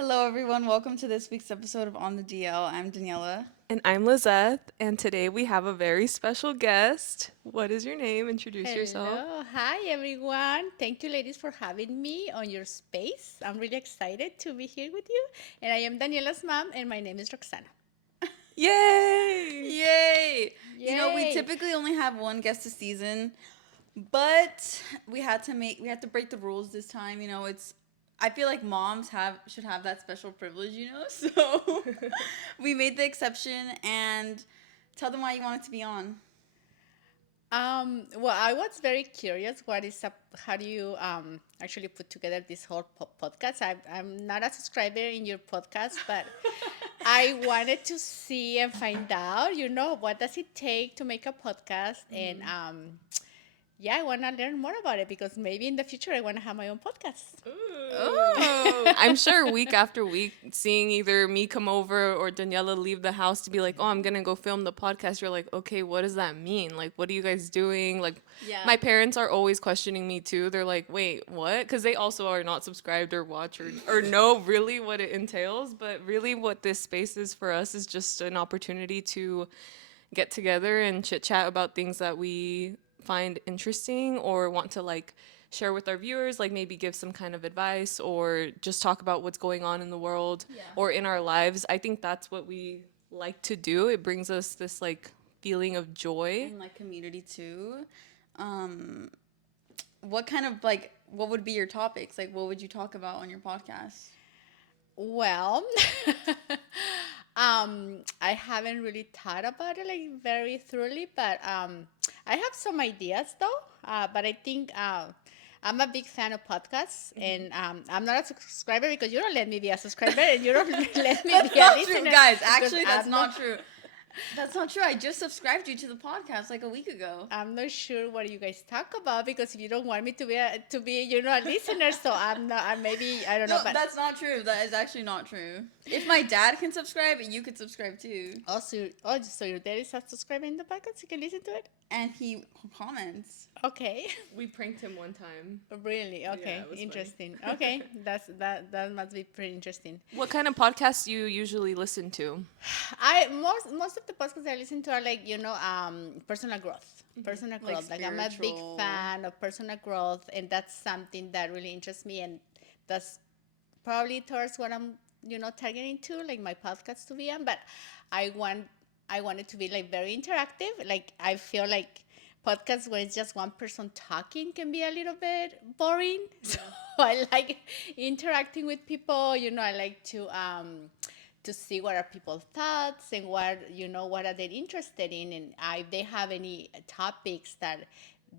Hello, everyone. Welcome to this week's episode of On the DL. I'm Daniella. And I'm Lizeth, and today we have a very special guest. What is your name? Introduce yourself. Hello. Hi, everyone. Thank you, ladies, for having me on your space. I'm really excited to be here with you. And I am Daniella's mom, and my name is Roxana. Yay! Yay! We Yay. typically only have one guest a season, but we had to break the rules this time. I feel like moms should have that special privilege, So we made the exception and tell them why you want it to be on. Well, I was very curious. How do you actually put together this whole podcast? I'm not a subscriber in your podcast, but I wanted to see and find out, what does it take to make a podcast? And yeah, I want to learn more about it because maybe in the future I want to have my own podcast. Oh. I'm sure week after week, seeing either me come over or Daniela leave the house to be like, oh, I'm gonna go film the podcast, you're like, okay, what does that mean? Like, what are you guys doing? Like, Yeah. my parents are always questioning me too. They're like, wait, what? Because they also are not subscribed or watch or know really what it entails. But really, what this space is for us is just an opportunity to get together and chit chat about things that we find interesting or want to like share with our viewers, like maybe give some kind of advice or just talk about what's going on in the world Yeah. or in our lives. I think that's what we like to do. It brings us this like feeling of joy. And like community too. Um, what would be your topics? Like, what would you talk about on your podcast? Well, I haven't really thought about it like very thoroughly, but I have some ideas though. But I think I'm a big fan of podcasts, and I'm not a subscriber because you don't let me be a subscriber, and you don't let me That's be a not true, listener. guys. Because Actually, that's not true. That's not true. I just subscribed you to the podcast like a week ago. I'm not sure what you guys talk about because if you don't want me to be a listener, so I'm not. Maybe I don't No, know, but that's not true. That is actually not true. If my dad can subscribe, you could subscribe too. so your dad is a subscriber in the podcast. You can listen to it. And he comments. Okay. We pranked him one time. Really? Yeah, Okay. it was funny. Interesting. Okay. That must be pretty interesting. What kind of podcasts do you usually listen to? I most of the podcasts I listen to are like, personal growth. Personal Like growth. Like I'm a big spiritual. fan of personal growth, and that's something that really interests me, and that's probably towards what I'm, targeting to, like my podcast to be on. But I want I want it to be like very interactive. Like I feel like podcasts where it's just one person talking can be a little bit boring. So I like interacting with people. I like to see what are people's thoughts and what are they interested in, and if they have any topics that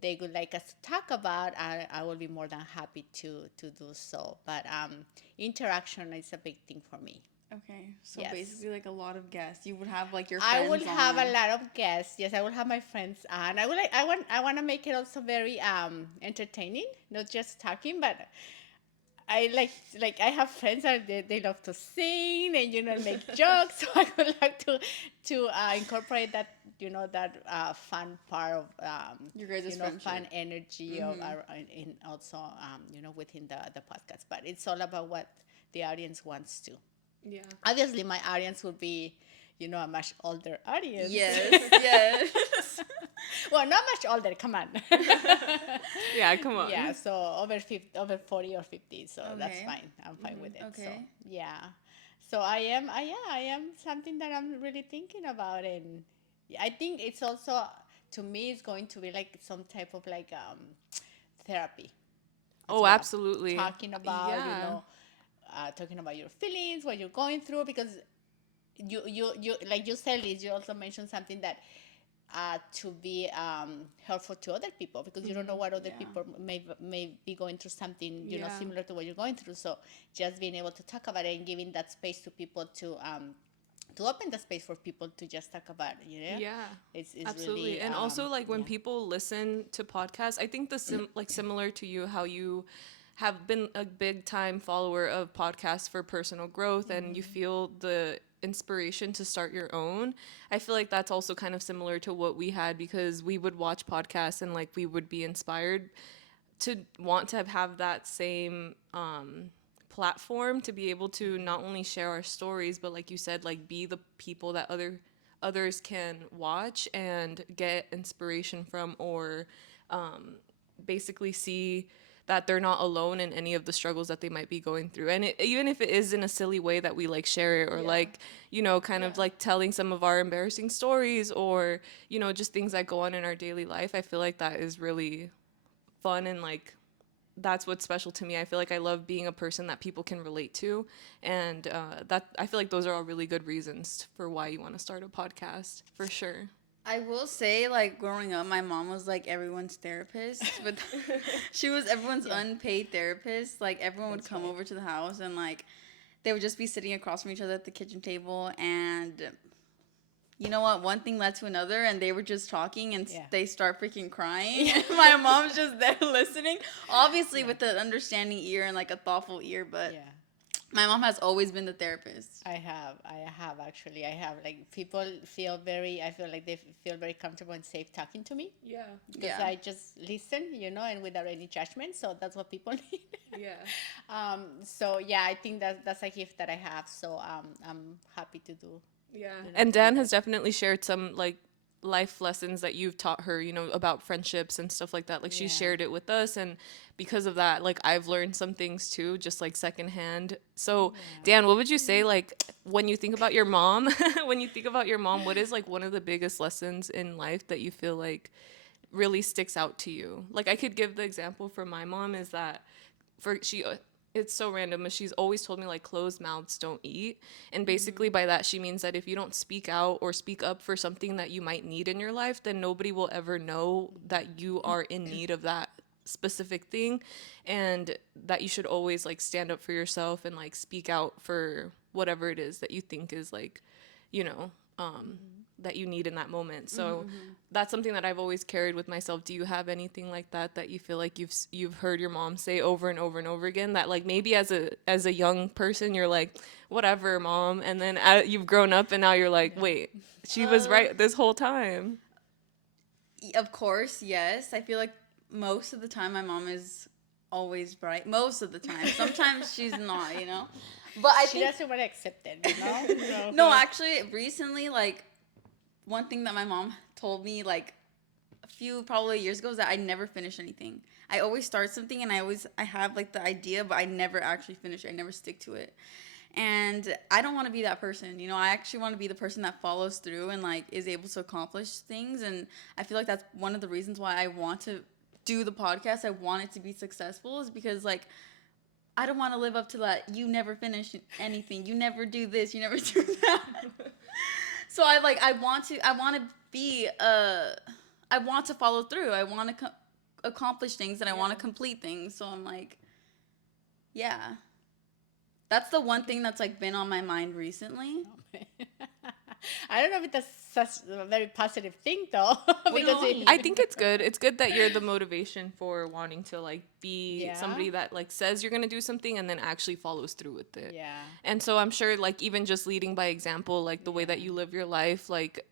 they would like us to talk about, I will be more than happy to do so. But interaction is a big thing for me. Okay, so Yes. basically, like a lot of guests. You would have like your I friends will have on. a lot of guests. Yes, I will have my friends on. I want to make it also very entertaining, not just talking, but I like I have friends that they love to sing and make jokes. So I would like to incorporate that fun part of Your guys' fun friendship. energy of our in also within the podcast. But it's all about what the audience wants to. Yeah. Obviously, my audience would be a much older audience. Yes, yes. Well, not much older. Come on. Yeah, come on. Yeah, so over 40 or 50, so that's Okay. fine. I'm fine with it. So Okay. yeah, so I am something that I'm really thinking about, and I think it's also, to me, it's going to be like some type of like therapy as Oh, well. absolutely. Talking about Yeah. talking about your feelings, what you're going through, because you like you said, Liz, you also mentioned something that to be helpful to other people, because you don't know what other Yeah. people may be going through something Yeah. similar to what you're going through. So just being able to talk about it and giving that space to people to open the space for people to just talk about it, Yeah. it's Absolutely. really And also like when yeah. people listen to podcasts, I think like similar to you how you have been a big time follower of podcasts for personal growth and you feel the inspiration to start your own. I feel like that's also kind of similar to what we had because we would watch podcasts and like we would be inspired to want to have that same platform to be able to not only share our stories, but like you said, like be the people that others can watch and get inspiration from, or basically see that they're not alone in any of the struggles that they might be going through. And even if it is in a silly way that we like share it, or like, you know, kind of like telling some of our embarrassing stories, or, you know, just things that go on in our daily life, I feel like that is really fun, and like that's what's special to me. I feel like I love being a person that people can relate to, and that I feel like those are all really good reasons for why you want to start a podcast, for sure. I will say, like, growing up, my mom was, like, everyone's therapist. But she was everyone's unpaid therapist. Like, everyone would come over to the house, and, like, they would just be sitting across from each other at the kitchen table. And you know what? One thing led to another, and they were just talking, and they start freaking crying. And my mom's just there listening. Obviously, with an understanding ear and, like, a thoughtful ear, but... My mom has always been the therapist. I have actually. I have, like, people feel very, I feel like they feel very comfortable and safe talking to me. Yeah. Because I just listen, you know, and without any judgment. So that's what people need. Yeah. So yeah, I think that's a gift that I have. So I'm happy to do. Yeah. And Dan has definitely shared some like life lessons that you've taught her, you know, about friendships and stuff like that. Like she shared it with us, and because of that, like I've learned some things too, just like secondhand. So Dan, what would you say, like, when you think about your mom, what is like one of the biggest lessons in life that you feel like really sticks out to you? Like I could give the example for my mom is that it's so random, but she's always told me like closed mouths don't eat. And basically by that she means that if you don't speak out or speak up for something that you might need in your life, then nobody will ever know that you are in need of that specific thing, and that you should always like stand up for yourself and like speak out for whatever it is that you think is like, you know, that you need in that moment. So that's something that I've always carried with myself. Do you have anything like that that you feel like you've heard your mom say over and over and over again, that like maybe as a young person you're like, whatever mom, and then you've grown up and now you're like, wait, she was right this whole time? Of course, yes. I feel like most of the time my mom is always right. Most of the time. Sometimes she's not, you know? But She doesn't want to accept it, you know? No, actually, recently, like, one thing that my mom told me, like, a few probably years ago is that I never finish anything. I always start something, and I have, like, the idea, but I never actually finish it. I never stick to it. And I don't want to be that person, you know? I actually want to be the person that follows through and, like, is able to accomplish things. And I feel like that's one of the reasons why I want to do the podcast. I want it to be successful, is because, like, I don't want to live up to that. You never finish anything. You never do this. You never do that. So I want to be, I want to follow through. I want to accomplish things, and I want to complete things. So I'm like, yeah. That's the one thing that's like been on my mind recently. I don't know if that's such a very positive thing though. Because I think it's good. It's good that you're the motivation for wanting to like be somebody that like says you're going to do something and then actually follows through with it. Yeah. And so I'm sure like even just leading by example, like the way that you live your life, like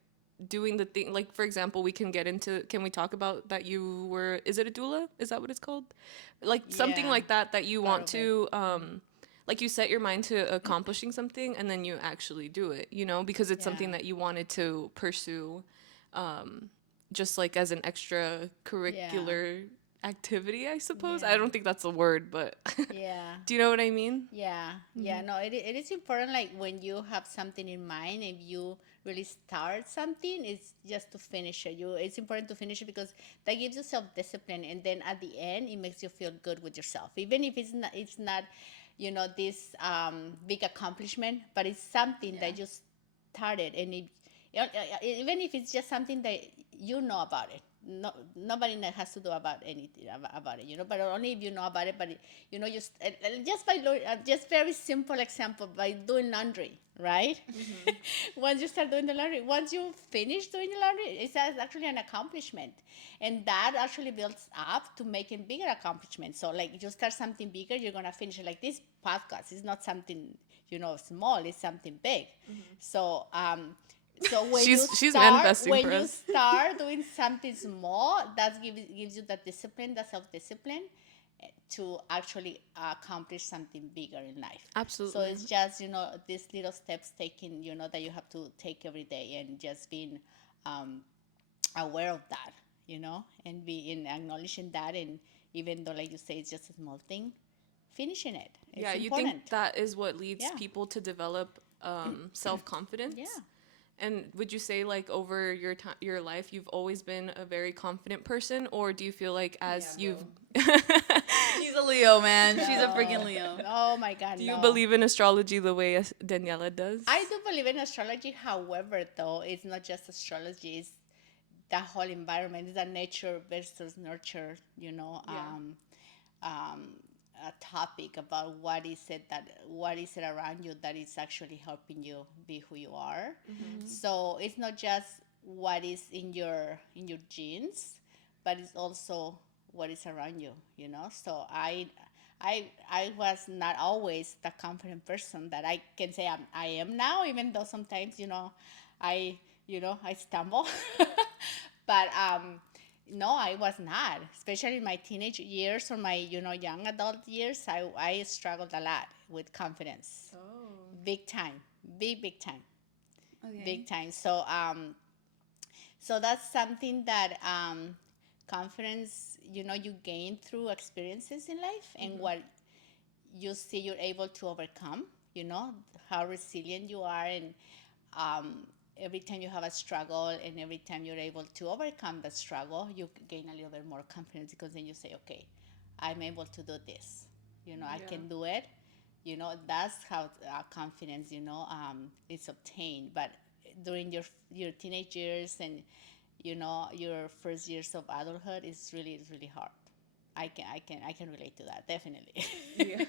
doing the thing, like for example, can we talk about that you were, is it a doula? Is that what it's called? Like something like that you want to, like you set your mind to accomplishing something and then you actually do it, you know, because it's something that you wanted to pursue, just like as an extracurricular activity, I suppose. I don't think that's a word, but do you know what I mean? No, it is important, like when you have something in mind, if you really start something, it's just to finish it. It's important to finish it because that gives you self-discipline, and then at the end it makes you feel good with yourself, even if it's not you know, this big accomplishment, but it's something that you started, and even if it's just something that you know about it. Nobody has to do about anything about it, you know. But only if you know about it. But you know, just by just very simple example, by doing laundry, right? Once you start doing the laundry, once you finish doing the laundry, it's actually an accomplishment, and that actually builds up to making bigger accomplishments. So like you start something bigger, you're gonna finish it. Like this podcast is not something, you know, small. It's something big. So so when she's manifesting when for you us. start doing something small, that gives you that discipline, that self-discipline, to actually accomplish something bigger in life. So Absolutely. it's just, these little steps taken, that you have to take every day, and just being um, aware of that, and being acknowledging that. And even though, like you say, it's just a small thing, finishing it. It's Yeah, you think important. that is what leads Yeah. people to develop self-confidence? Yeah. And would you say like over your life you've always been a very confident person, or do you feel like as you've She's a Leo, man. She's a freaking Leo. Oh my God, do you no. believe in astrology the way Daniella does? I do believe in astrology. However, though, it's not just astrology. It's the whole environment. It's a nature versus nurture, um, a topic about what is it around you that is actually helping you be who you are. So it's not just what is in your genes, but it's also what is around you. So I was not always the confident person that I can say I am now, even though sometimes I I stumble. But no, I was not. Especially in my teenage years or my young adult years, I struggled a lot with confidence. Oh. Big time, big time, Okay. big time. So that's something that confidence, you gain through experiences in life, and what you see you're able to overcome. How resilient you are, and um, every time you have a struggle, and every time you're able to overcome the struggle, you gain a little bit more confidence, because then you say, okay, I'm able to do this. I can do it. That's how confidence, is obtained. But during your teenage years and your first years of adulthood, it's really hard. I can relate to that, definitely. Yeah.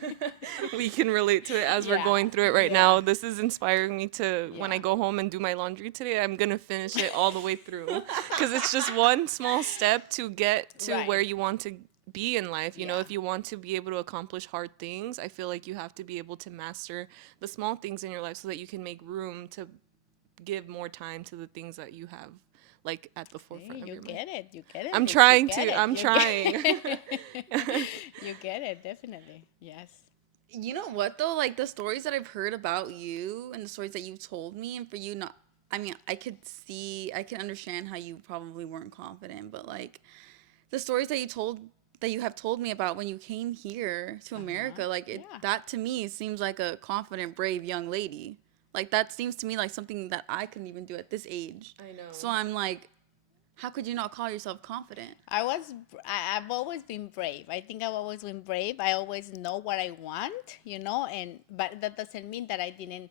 We can relate to it as we're Yeah. going through it right Yeah. now. This is inspiring me to, when I Yeah. go home and do my laundry today, I'm going to finish it all the way through. Because it's just one small step to get to Right. where you want to be in life. Yeah. If you want to be able to accomplish hard things, I feel like you have to be able to master the small things in your life so that you can make room to give more time to the things that you have like at the forefront Hey, of you your mind. get it. You get it. I'm Liz, you trying get to. it, I'm you trying. You get it, definitely. Yes. You know what though? Like the stories that I've heard about you and the stories that you've told me, and for you not, I mean, I can understand how you probably weren't confident, but like the stories that you have told me about when you came here to America, like Yeah. that to me seems like a confident, brave young lady. Like that seems to me like something that I couldn't even do at this age. I know. So I'm like, how could you not call yourself confident? I've always been brave. I think I've always been brave. I always know what I want, but that doesn't mean that I didn't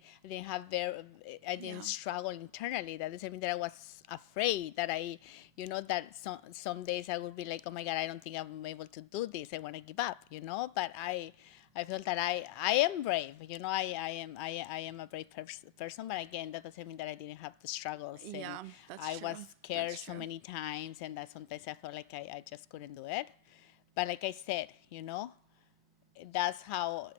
struggle internally. That doesn't mean that I was afraid, that that some days I would be like, oh my God, I don't think I'm able to do this. I want to give up, but I felt that I am brave. I am a brave person, but again, that doesn't mean that I didn't have the struggles. And Yeah, that's I true. was scared That's so true. many times, and that sometimes I felt like I just couldn't do it. But like I said, that's how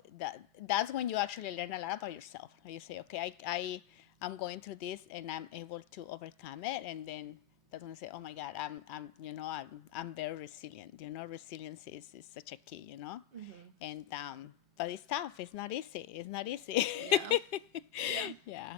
that's when you actually learn a lot about yourself. You say, okay, I'm going through this, and I'm able to overcome it, and then that's when I say, oh my God, I'm very resilient. Resilience is such a key. And but it's tough. It's not easy. It's not easy. Yeah. Yeah.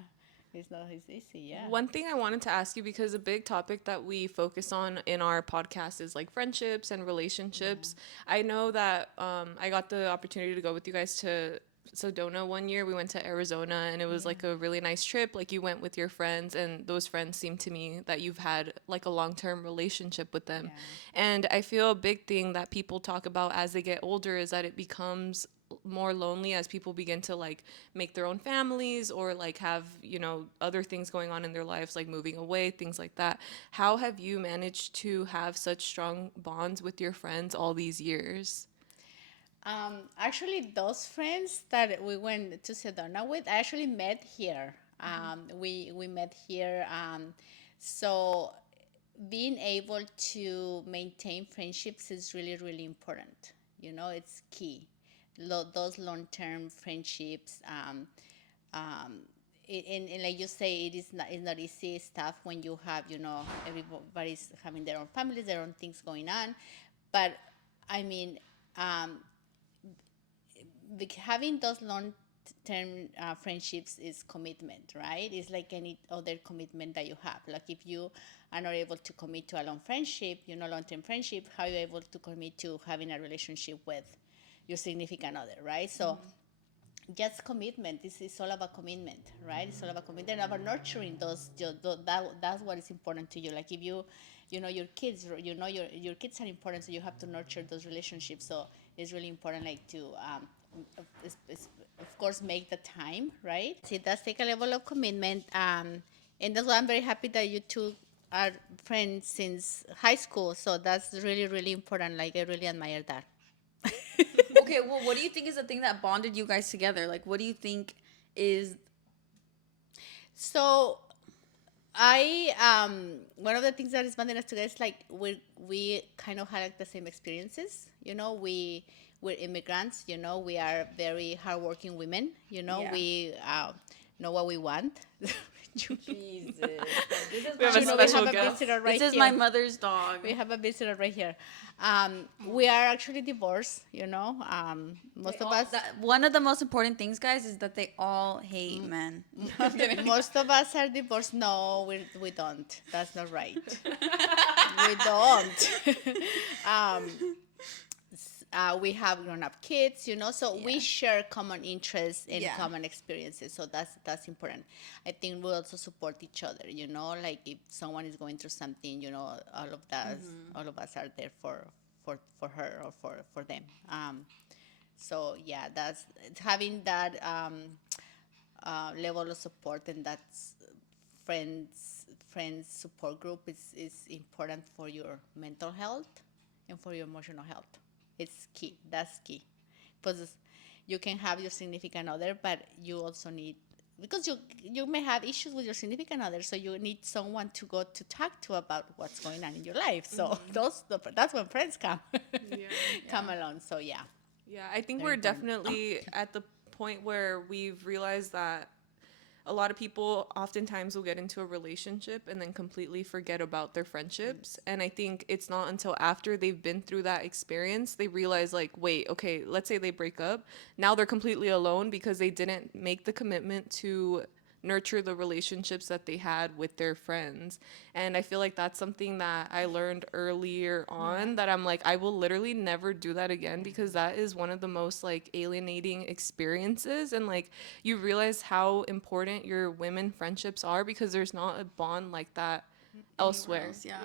It's not as easy. Yeah. One thing I wanted to ask you, because a big topic that we focus on in our podcast is like friendships and relationships. I know that I got the opportunity to go with you guys to Sedona one year. We went to Arizona, and it was like a really nice trip. Like you went with your friends, and those friends seem to me that you've had like a long-term relationship with them. Yeah. And I feel a big thing that people talk about as they get older is that it becomes more lonely as people begin to like make their own families or like have other things going on in their lives, like moving away, things like that. How have you managed to have such strong bonds with your friends all these years? Actually, those friends that we went to Sedona with, I actually met here. We met here. So being able to maintain friendships is really important. It's key. Those long-term friendships. And like you say, it's not easy stuff when you have everybody's having their own families, their own things going on. But I mean, um, having those long term friendships is commitment, right? It's like any other commitment that you have. Like if you are not able to commit to a long friendship, long term friendship, how are you able to commit to having a relationship with your significant other, right? So just commitment. This is all about commitment, right? It's all about commitment, about nurturing those. That's what is important to you. Like if your kids, your kids are important, so you have to nurture those relationships. So it's really important, like to, of course, make the time, right? So it does take a level of commitment, and that's why I'm very happy that you two are friends since high school. So that's really, really important. Like I really admire that. Okay, well, what do you think is the thing that bonded you guys together? Like, what do you think is? So I one of the things that is bonding us together is like we kind of had like the same experiences. We're immigrants. We are very hardworking women. Yeah. We know what we want. Jesus. This is We have a We special have a guest. visitor right This is here. my mother's dog. We have a visitor right here. We are actually divorced. Most of us. One of the most important things, guys, is that they all hate men. I'm kidding. Most of us are divorced. No, we don't. That's not right. We don't. We have grown-up kids, so we share common interests and Yeah. common experiences. So that's important. I think we also support each other. Like if someone is going through something, all of us are there for her or for them. So yeah, that's having that level of support, and that's friends support group is important for your mental health and for your emotional health. It's key. That's key, because you can have your significant other, but you also need, because you may have issues with your significant other, so you need someone to go to talk to about what's going on in your life. So that's when friends come come along. So yeah. Yeah, I think Very we're important. definitely at the point where we've realized that a lot of people oftentimes will get into a relationship and then completely forget about their friendships. And I think it's not until after they've been through that experience they realize, like, wait, okay, let's say they break up. Now they're completely alone because they didn't make the commitment to nurture the relationships that they had with their friends. And I feel like that's something that I learned earlier on, that I'm like, I will literally never do that again, because that is one of the most like alienating experiences. And like you realize how important your women friendships are, because there's not a bond like that elsewhere. Else, yeah.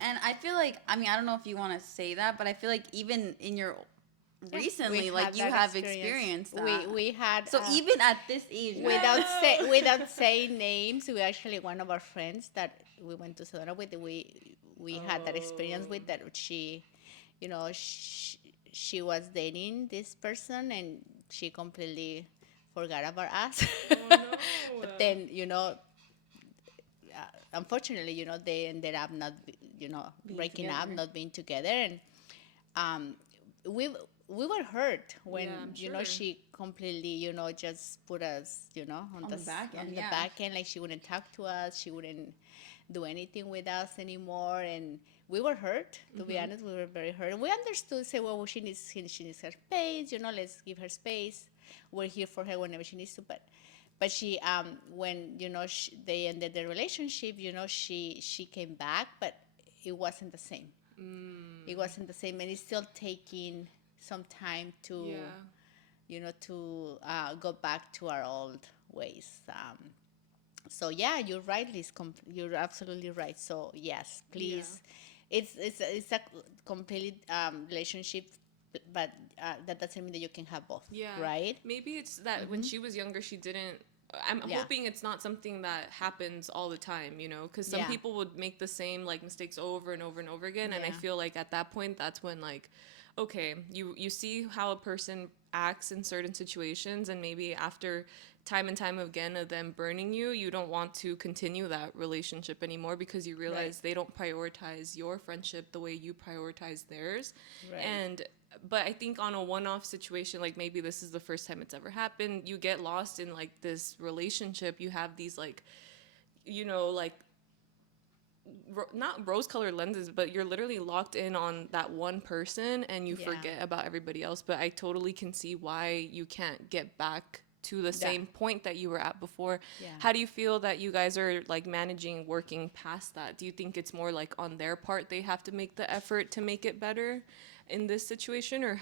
And I feel like, I mean, I don't know if you want to say that, but I feel like even in your recently, We like had you that have experience. experienced that. We had, So even at this age, without saying names, we actually, one of our friends that we went to Sedona with, we had that experience with, that she, she was dating this person and she completely forgot about us. But then, unfortunately, they ended up not, breaking together. up, not being together, and um, we we were hurt when, Yeah, I'm sure. she completely, just put us, on the back end, on the yeah. back end. Like she wouldn't talk to us, she wouldn't do anything with us anymore, and we were hurt. To be honest, we were very hurt. And we understood. Say, well, she needs her space. Let's give her space. We're here for her whenever she needs to. But she, when they ended their relationship, she came back, but it wasn't the same. It wasn't the same, and it's still taking some time to, to go back to our old ways. So yeah, you're right, Liz. You're absolutely right. So yes, please, it's a complete relationship, but that doesn't mean that you can have both. Yeah. Right. Maybe it's that when she was younger, she didn't. I'm Yeah. hoping it's not something that happens all the time, because some Yeah. people would make the same like mistakes over and over and over again. And I Yeah. feel like at that point, that's when like, okay, you see how a person acts in certain situations, and maybe after time and time again of them burning you, you don't want to continue that relationship anymore, because you realize they don't prioritize your friendship the way you prioritize theirs. Right. But I think on a one-off situation, like maybe this is the first time it's ever happened, you get lost in like this relationship, you have these like, like not rose-colored lenses, but you're literally locked in on that one person and you Yeah. forget about everybody else. But I totally can see why you can't get back to the Yeah. same point that you were at before. Yeah. How do you feel that you guys are like managing working past that? Do you think it's more like on their part they have to make the effort to make it better in this situation, or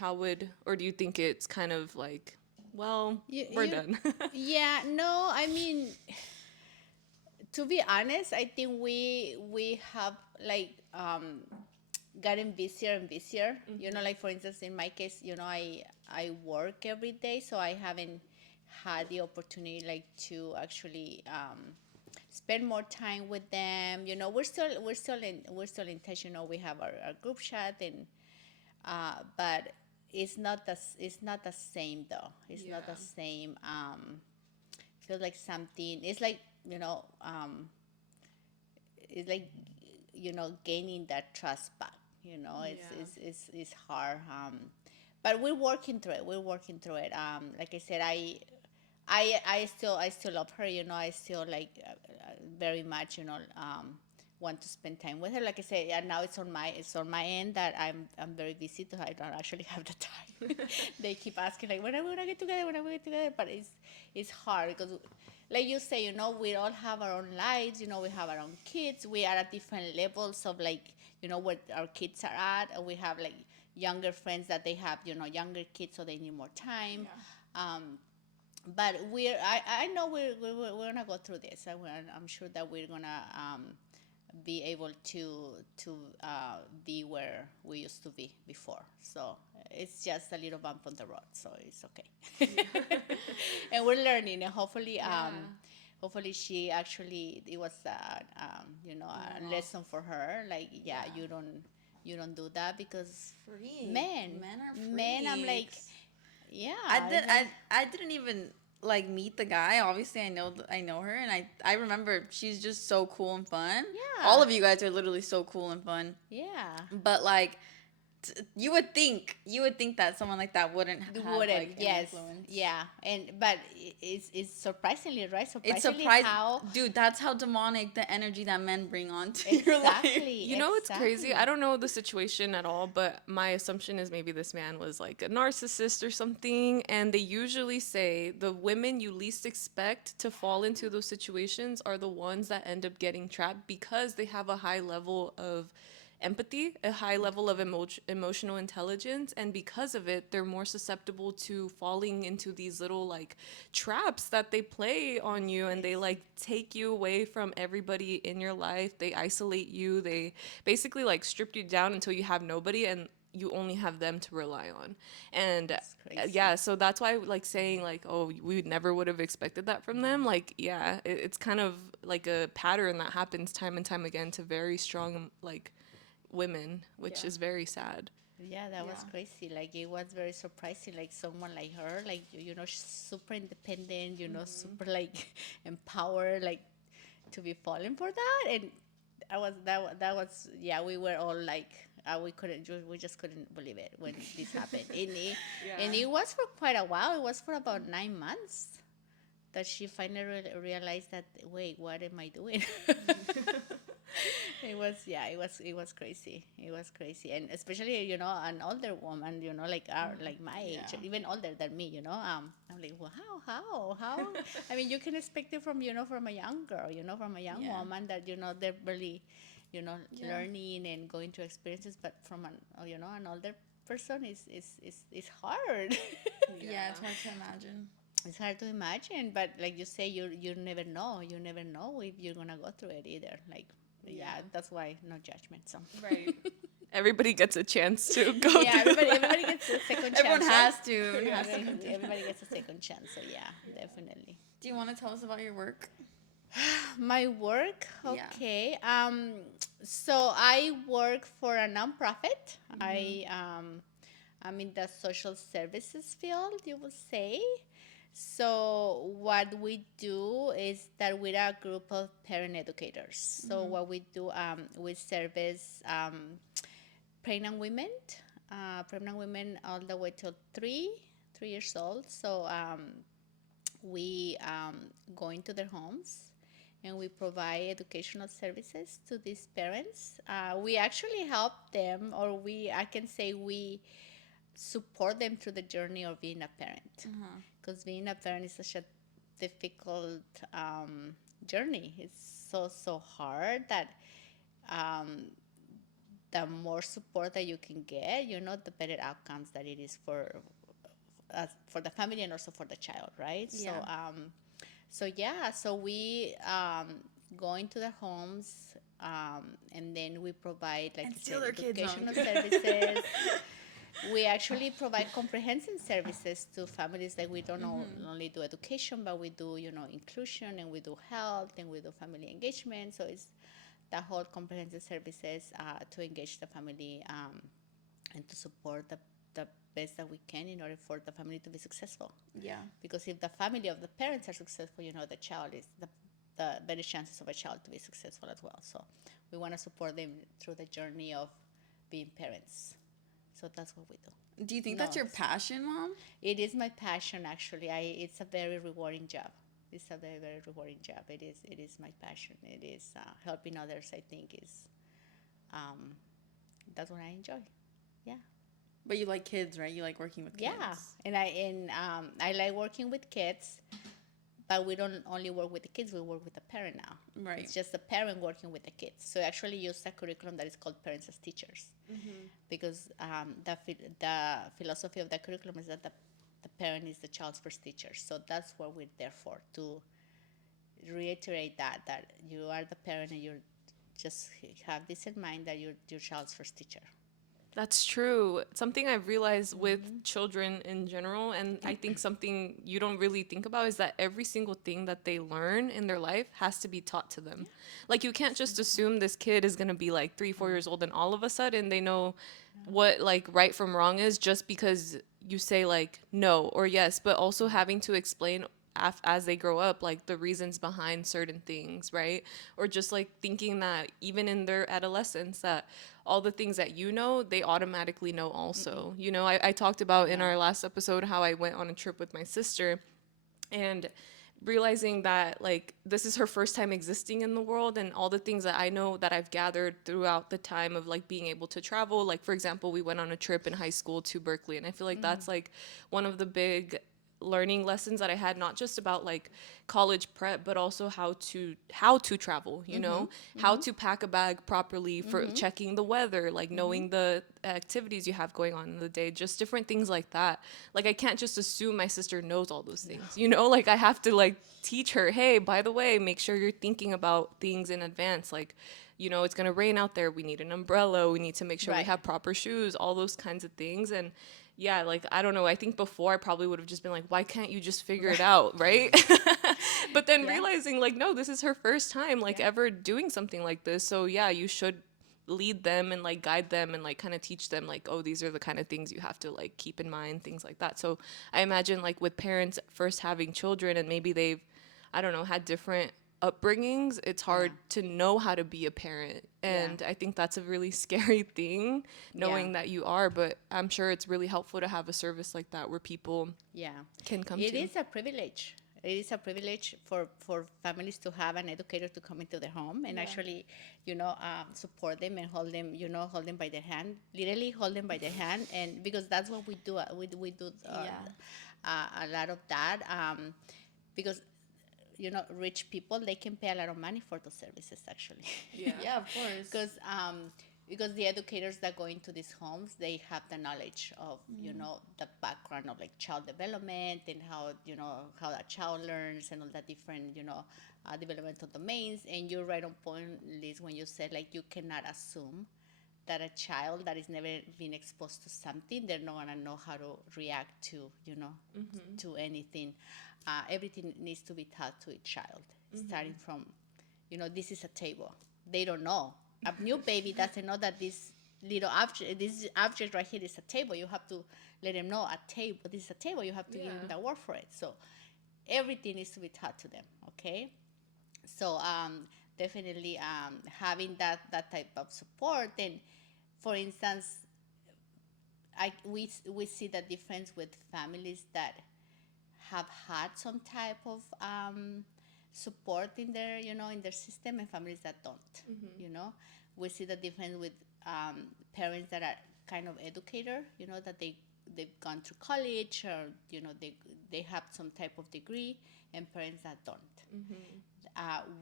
or do you think it's kind of like, well, we're done? Yeah, no, I mean, to be honest, I think we have like gotten busier and busier. You know, like for instance, in my case, you know, I work every day, so I haven't had the opportunity like to actually spend more time with them. You know, we're still in touch. You know, we have our group chat, and but it's not the same though. It's not the Yeah. same. Feels like something. It's like, you know, it's like, you know, gaining that trust back. You know, it's hard. But we're working through it. We're working through it. Like I said, I still love her. You know, I still like very much. You know, want to spend time with her. Like I said, and now it's on my end that I'm very busy. So I don't actually have the time. They keep asking like, when are we gonna get together? When are we gonna get together? But it's hard because, like you say, you know, we all have our own lives. You know, we have our own kids. We are at different levels of, like, you know, where our kids are at. And we have like younger friends that they have, you know, younger kids, so they need more time. But I know we're gonna go through this. I'm sure that we're gonna be able to be where we used to be before. So it's just a little bump on the road, so it's okay. And we're learning, and hopefully she actually, it was you know, a lesson for her. Like, you don't do that, because Free. men Men are men, I'm like, freaks. yeah, I didn't even like meet the guy. Obviously, I know her, and I remember she's just so cool and fun. Yeah. All of you guys are literally so cool and fun. yeah. But like, you would think that someone like that wouldn't have Wouldn't, like an yes, influence. yeah, but it's surprisingly, right? It's Surprisingly surprising, how, dude. That's how demonic the energy that men bring onto your life. exactly, You know what's crazy? exactly. I don't know the situation at all, but my assumption is maybe this man was like a narcissist or something. And they usually say the women you least expect to fall into those situations are the ones that end up getting trapped because they have a high level of empathy, a high level of emotional intelligence, and because of it, they're more susceptible to falling into these little like traps that they play on you, and they like take you away from everybody in your life. They isolate you. They basically like strip you down until you have nobody, and you only have them to rely on. And It's crazy. yeah, so that's why like saying like, oh, we never would have expected that from them, like, yeah, it's kind of like a pattern that happens time and time again to very strong like women, which Yeah. is very sad. Yeah, that was Yeah. crazy. Like, it was very surprising. Like, someone like her, like, you know, she's super independent. You know, super like empowered. Like, to be falling for that, and that was, yeah. We were all like, we just couldn't believe it when this happened. And it was for quite a while. It was for about 9 months that she finally realized that, wait, what am I doing? It was crazy. It was crazy, and especially, you know, an older woman, you know, like my age, Yeah. even older than me, you know. I'm like, wow, how? I mean, you can expect it from, you know, from a young girl, you know, from a young Yeah. woman that, you know, they're really, you know, Yeah. learning and going through experiences, but from an older person is hard. Yeah, it's hard to imagine. It's hard to imagine, but like you say, you never know. You never know if you're gonna go through it either. Like, yeah, Yeah. that's why no judgment. So Right. Everybody gets a chance to go yeah, through everybody gets a second chance. Everyone right? has to. Everyone has to. Everybody gets a second chance. So yeah, definitely. Do you want to tell us about your work? My work, Yeah. okay. So I work for a nonprofit. I'm in the social services field, you would say. So what we do is that we're a group of parent educators. So what we do, we service pregnant women all the way till 3 years old. So we go into their homes, and we provide educational services to these parents. We actually help them, or I can say we support them through the journey of being a parent. Because being a parent is such a difficult journey. It's so hard that um, the more support that you can get, the better outcomes that it is for the family and also for the child, right? Yeah. So we go into their homes, and then we provide, like And I steal said, their kids. No, I'm educational kidding. services. We actually provide comprehensive services to families. Like we don't only do education, but we do, inclusion, and we do health, and we do family engagement. So it's the whole comprehensive services to engage the family, and to support the best that we can in order for the family to be successful. Yeah. Because if the family of the parents are successful, the child is the better chances of a child to be successful as well. So we want to support them through the journey of being parents. So that's what we do. Do you think No, that's your passion, Mom? it is my passion, actually. It's a very rewarding job. It's a very, very rewarding job. It is my passion. It is helping others, I think, um, that's what I enjoy. Yeah. But you like kids, right? You like working with kids. Yeah, I like working with kids, but we don't only work with the kids. We work with the parent now. Right. It's just the parent working with the kids. So I actually use a curriculum that is called Parents as Teachers, because the philosophy of the curriculum is that the parent is the child's first teacher. So that's what we're there for, to reiterate that you are the parent, and you just have this in mind, that you're your child's first teacher. That's true. Something I've realized with children in general, and I think something you don't really think about, is that every single thing that they learn in their life has to be taught to them. Like, you can't just assume this kid is going to be like 3, 4 years old and all of a sudden they know what like right from wrong is just because you say like no or yes, but also having to explain as they grow up, like the reasons behind certain things, right? Or just like thinking that even in their adolescence, that all the things that you know, they automatically know also. You know, I talked about in our last episode how I went on a trip with my sister, and realizing that like this is her first time existing in the world, and all the things that I know that I've gathered throughout the time of like being able to travel. Like, for example, we went on a trip in high school to Berkeley, and I feel like that's like one of the big learning lessons that I had, not just about like college prep, but also how to travel, you know, how to pack a bag properly for checking the weather, like knowing the activities you have going on in the day, just different things like that. Like, I can't just assume my sister knows all those things, you know, like I have to like teach her, hey, by the way, make sure you're thinking about things in advance. Like, you know, it's going to rain out there. We need an umbrella. We need to make sure we Right. have proper shoes, all those kinds of things. And yeah, like, I don't know. I think before I probably would have just been like, why can't you just figure it out, right? But then realizing, like, no, this is her first time, like, ever doing something like this. So, yeah, you should lead them and, like, guide them and, like, kind of teach them, like, oh, these are the kind of things you have to, like, keep in mind, things like that. So I imagine, like, with parents first having children and maybe they've, I don't know, had different upbringings, it's hard to know how to be a parent. And I think that's a really scary thing, knowing that you are, but I'm sure it's really helpful to have a service like that where people can come It to. is a privilege. It is a privilege for families to have an educator to come into their home and actually, support them and hold them, hold them by their hand, literally hold them by their hand. And because that's what we do. We do a lot of that, because, rich people, they can pay a lot of money for those services, actually. Yeah, of course. Because the educators that go into these homes, they have the knowledge of, the background of like child development and how that child learns and all the different, developmental domains. And you're right on point, Liz, when you said like you cannot assume that a child that has never been exposed to something, they're not gonna know how to react to, to anything. Everything needs to be taught to a child, starting from, this is a table. They don't know. A new baby doesn't know that this object right here is a table. You have to let them know a table. This is a table. You have to give them the word for it. So everything needs to be taught to them. Okay. So definitely having that type of support. And for instance, we see the difference with families that have had some type of support in their, in their system, and families that don't. We see the difference with parents that are kind of educator, that they've gone to college, or they have some type of degree, and parents that don't.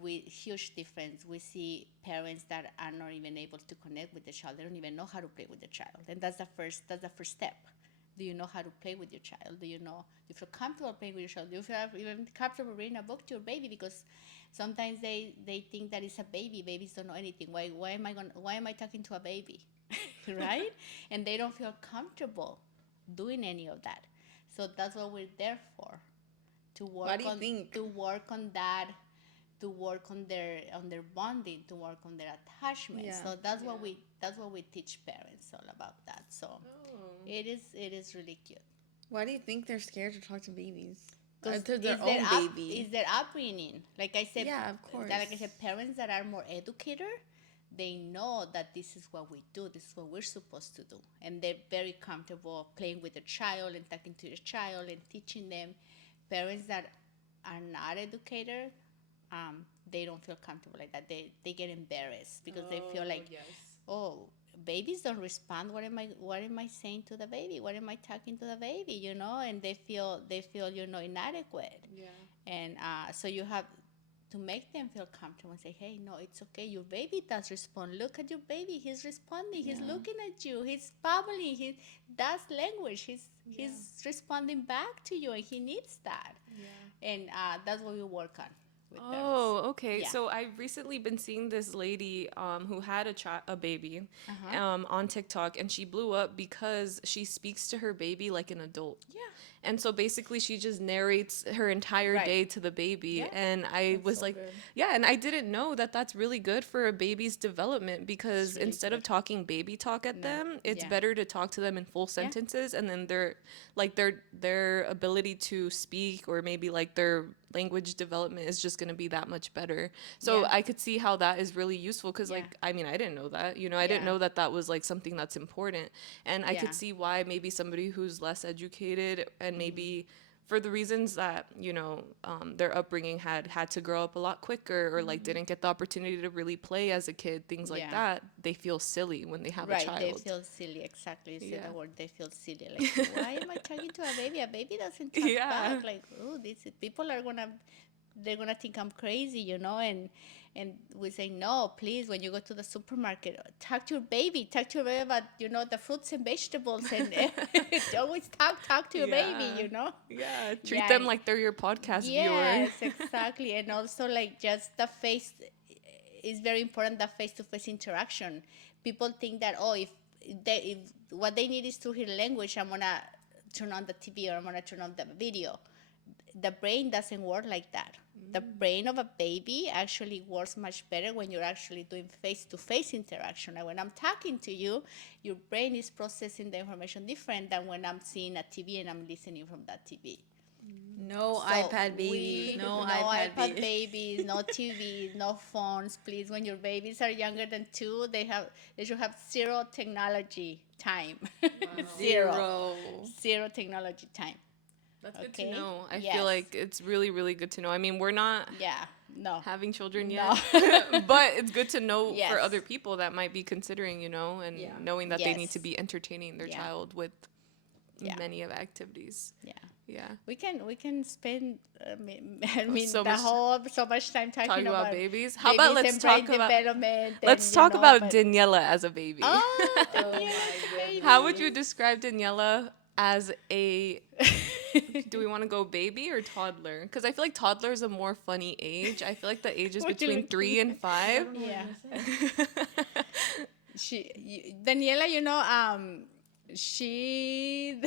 With huge difference, we see parents that are not even able to connect with the child. They don't even know how to play with the child, and that's the first step. Do you know how to play with your child? Do you feel comfortable playing with your child? Do you feel even comfortable reading a book to your baby? Because sometimes they think that it's a baby. Babies don't know anything. Why am I talking to a baby? Right? And they don't feel comfortable doing any of that. So that's what we're there for. To work on that, to work on their bonding, to work on their attachment. Yeah. So that's what we teach parents all about that. So it is really cute. Why do you think they're scared to talk to babies? Because To their own baby. Is their upbringing. Like I said, Yeah, of course. Like I said, parents that are more educated, they know that this is what we do, this is what we're supposed to do. And they're very comfortable playing with the child and talking to the child and teaching them. Parents that are not educated, they don't feel comfortable like that. They get embarrassed because they feel like, oh, babies don't respond. What am I saying to the baby? What am I talking to the baby? And they feel inadequate. Yeah. And so you have to make them feel comfortable and say, hey, no, it's okay. Your baby does respond. Look at your baby. He's responding. He's looking at you. He's babbling. He does language. He's responding back to you, and he needs that. Yeah. And that's what we work on. Oh, okay. Yeah. So I've recently been seeing this lady who had a baby on TikTok, and she blew up because she speaks to her baby like an adult. Yeah. And so basically she just narrates her entire day to the baby. Yeah. And I was so like, good. Yeah, and I didn't know that that's really good for a baby's development, because really instead of talking baby talk at them, it's better to talk to them in full sentences, and then their ability to speak, or maybe like their language development, is just going to be that much better. So I could see how that is really useful, because like, I mean, I didn't know that, I didn't know that was like something that's important. And I could see why maybe somebody who's less educated, and maybe for the reasons that, their upbringing had to grow up a lot quicker, or like didn't get the opportunity to really play as a kid, things like that, they feel silly when they have a child. They feel silly, exactly. You said the word, they feel silly. Like, why am I talking to a baby? A baby doesn't talk back. Like, oh, people are they're gonna think I'm crazy, and we say, no, please, when you go to the supermarket, talk to your baby about, the fruits and vegetables, and always talk to your baby, Yeah, treat them like they're your podcast viewer. Yes, exactly. And also, like, just the face is very important, the face-to-face interaction. People think that, if what they need is to hear language, I'm gonna turn on the TV, or I'm gonna turn on the video. The brain doesn't work like that. The brain of a baby actually works much better when you're actually doing face-to-face interaction. And when I'm talking to you, your brain is processing the information different than when I'm seeing a TV and I'm listening from that TV. No iPad babies. No iPad babies. No TV. No phones. Please, when your babies are younger than 2, they should have zero technology time. Wow. Zero technology time. That's good to know. I feel like it's really, really good to know. I mean, we're not having children yet, but it's good to know for other people that might be considering, and knowing that they need to be entertaining their child with many of activities. Yeah. We can spend so much time talking about babies. How about let's talk about development? Daniella as a baby. Oh, Daniella, baby. How would you describe Daniella as a do we want to go baby or toddler? Because I feel like toddler is a more funny age. I feel like the age is between 3 and 5. Yeah. Daniella, she's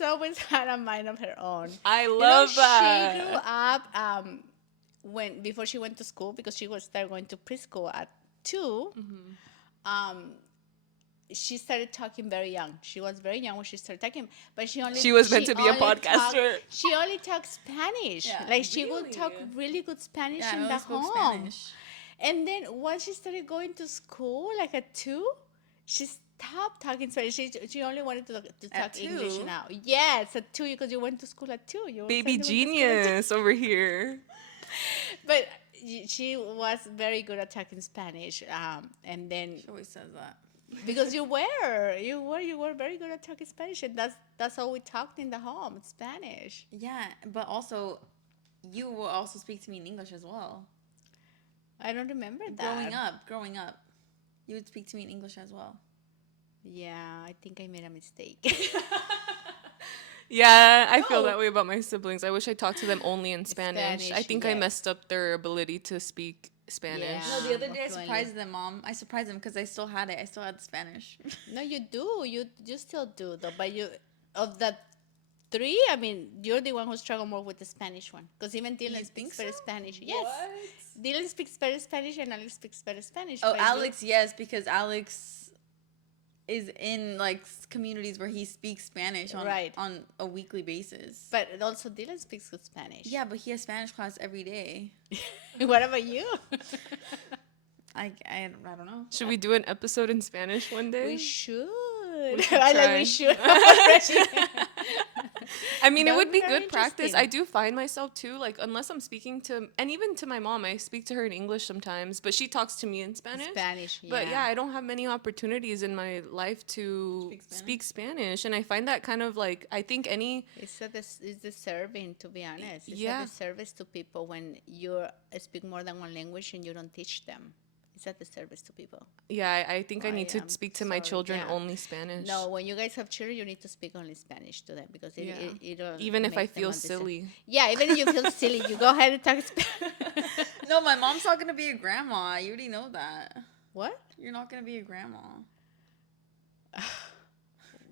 always had a mind of her own. I love that. She grew up before she went to school, because she started going to preschool at 2. She started talking very young. She was very young when she started talking, but she was meant to be a podcaster. She only talked Spanish. She would talk really good Spanish in the home. Spanish. And then once she started going to school, like at 2, stop talking Spanish. She only wanted to At talk English 2? now. Yes, at 2 because you went to school at 2. Your Baby son went to school at 2. genius over here. But she was very good at talking Spanish. And then She always says that. because you were very good at talking Spanish, and that's how we talked in the home, Spanish. Yeah, but also, you will also speak to me in English as well. I don't remember that. Growing up, you would speak to me in English as well. Yeah, I think I made a mistake. Yeah, I feel No. that way about my siblings. I wish I talked to them only in Spanish. I Spanish, think I yes. messed up their ability to speak Spanish. Yeah. No, the other day I Fluently. surprised them, Mom. I surprised them because I still had it. I still had the Spanish. No, you do. You still do though. But you of the three, I mean, you're the one who struggled more with the Spanish one. Because even Dylan think speaks better so? Spanish. Yes. Dylan speaks better Spanish and Alex speaks better Spanish. Oh, but you- Alex, yes, because Alex is in like communities where he speaks Spanish Right. on a weekly basis. But also Dylan speaks good Spanish. Yeah, but he has Spanish class every day. What about you? I don't know. Should we do an episode in Spanish one day? We should. could I like try. we should. I mean, That it would would be be very good practice. interesting. I do find myself too, like, unless I'm speaking to, and even to my mom, I speak to her in English sometimes, but she talks to me in Spanish. Spanish, yeah. But yeah, I don't have many opportunities in my life to speak Spanish. And I find that kind of like, I think any, It's deserving, to be honest. It's Yeah. a disservice to people when you speak more than one language and you don't teach them. It's a disservice to people. yeah, I think I need to am speak to my sorry, children yeah. only Spanish. No, when you guys have children, you need to speak only Spanish to them because Yeah. it'll Even if I make them feel understand. silly. Yeah, even if you feel silly, you go ahead and talk Spanish. No, my mom's not gonna be a grandma. You already know that. What? You're not gonna be a grandma.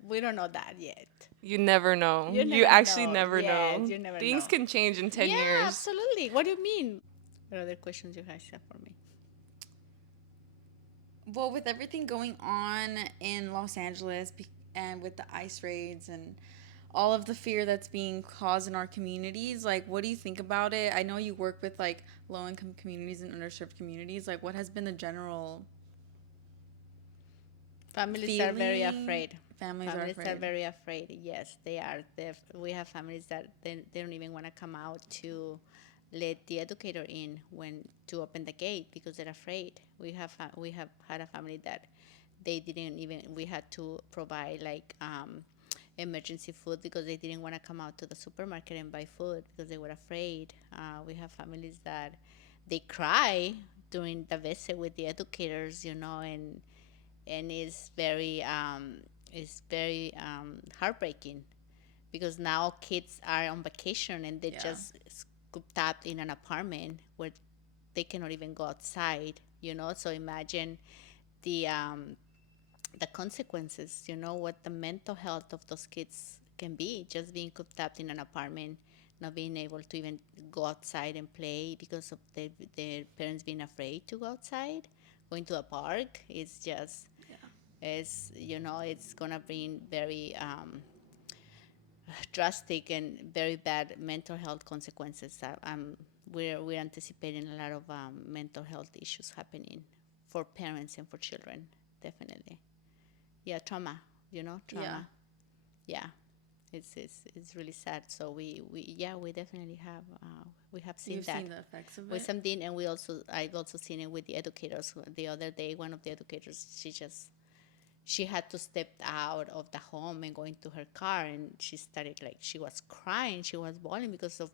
We don't know that yet. You never know. You You, never actually know. never Yes, know. you never Things know. can change in 10 yeah, years. absolutely. What do you mean? What other questions you guys have for me? Well, with everything going on in Los Angeles and with the ICE raids and all of the fear that's being caused in our communities, like, what do you think about it? I know you work with like low-income communities and underserved communities. Like, what has been the general Families are very feeling? afraid. Families are afraid. very afraid. Yes, they are. We have families that they don't even want to come out to let the educator in when to open the gate because they're afraid. We have had a family that they didn't even. We had to provide like emergency food because they didn't want to come out to the supermarket and buy food because they were afraid. We have families that they cry during the visit with the educators, and it's very heartbreaking because now kids are on vacation and they're Yeah. just scooped up in an apartment where they cannot even go outside. So imagine the consequences. What the mental health of those kids can be, just being cooped up in an apartment, not being able to even go outside and play because of their parents being afraid to go outside. Going to a park is just it's gonna bring very drastic and very bad mental health consequences. We're anticipating a lot of mental health issues happening for parents and for children, definitely. Yeah, trauma. Trauma. Yeah, it's really sad. So we definitely have seen You've that. seen the effects of With it. something, and I've also seen it with the educators. The other day, one of the educators, she had to step out of the home and go into her car, and she started she was crying, she was bawling because of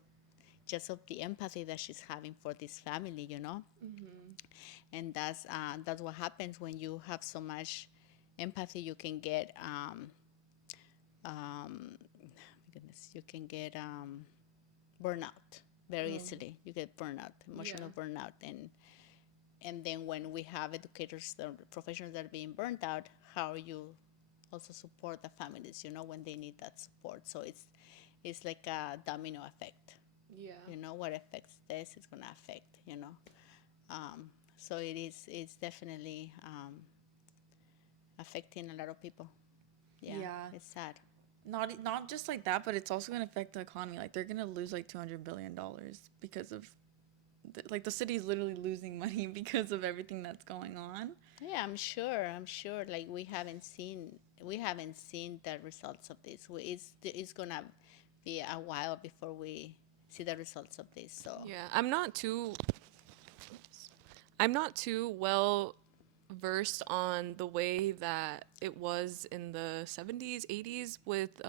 the empathy that she's having for this family, and that's what happens when you have so much empathy. You can get you can get burnout very easily. You get burnout, emotional burnout, and then when we have educators, the professionals that are being burnt out, how you also support the families, when they need that support. So it's like a domino effect. Yeah. What affects this is gonna affect. So it's definitely affecting a lot of people. Yeah. It's sad. Not just like that, but it's also gonna affect the economy. Like, they're gonna lose like $200 billion because of like the city's literally losing money because of everything that's going on. Yeah, I'm sure. I'm sure. Like we haven't seen the results of this. It's gonna be a while before we see the results of this. So Yeah, I'm not too well versed on the way that it was in the 70s, 80s with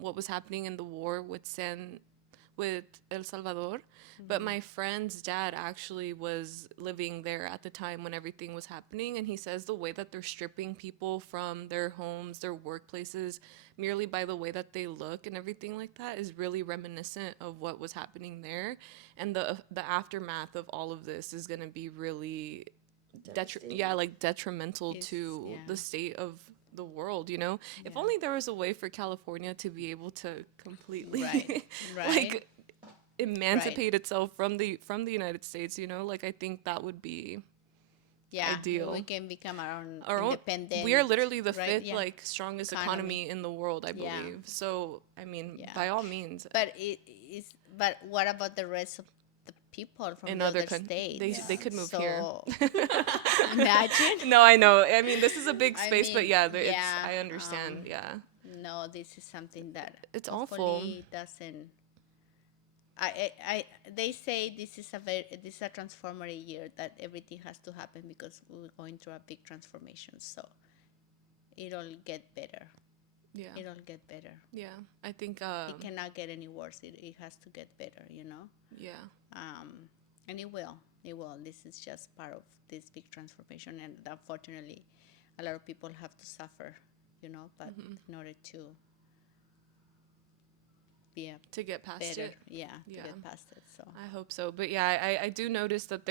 what was happening in the war with El Salvador. But my friend's dad actually was living there at the time when everything was happening, and he says the way that they're stripping people from their homes, their workplaces, merely by the way that they look and everything like that is really reminiscent of what was happening there, and the aftermath of all of this is going to be really like detrimental it's to yeah, the state of the world, you know? If yeah. only there was a way for California to be able to completely Right, right, like emancipate itself from the United States, you know? Like I think that would be Yeah, ideal. we can become our own Our own, independent. we are literally the right? fifth Yeah, like strongest economy. economy in the world, I Yeah, believe. So, I mean, yeah. by all means, But it is. But what about the rest of the people from in the other other countries, states? they could move here. So imagine. No, I know. I mean, this is a big I space, but mean, yeah, it's yeah. I understand. Yeah, No, this is something that it's awful. hopefully doesn't. They say this is a transformative year that everything has to happen because we're going through a big transformation. So it'll get better. Yeah, It'll get better. yeah. I think. It cannot get any worse. It has to get better. Yeah, And it will. It will. This is just part of this big transformation, and unfortunately, a lot of people have to suffer. But in order to be a to get past better, it. yeah, Yeah. to get past it. So I hope so. But yeah, I do notice that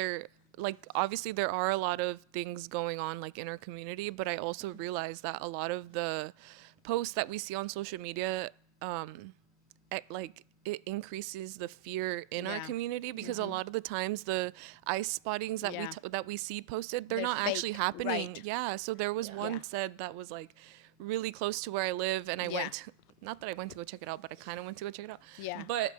like obviously there are a lot of things going on like in our community, but I also realize that a lot of the posts that we see on social media like it increases the fear in our Yeah. community because a lot of the times the ice spottings that Yeah. that we see posted, they're They're not actually fake, happening. right. Yeah, so there was one Yeah. said that was like really close to where I live, and I Yeah. went, not that I went to go check it out, but I kind of went to go check it out. Yeah. But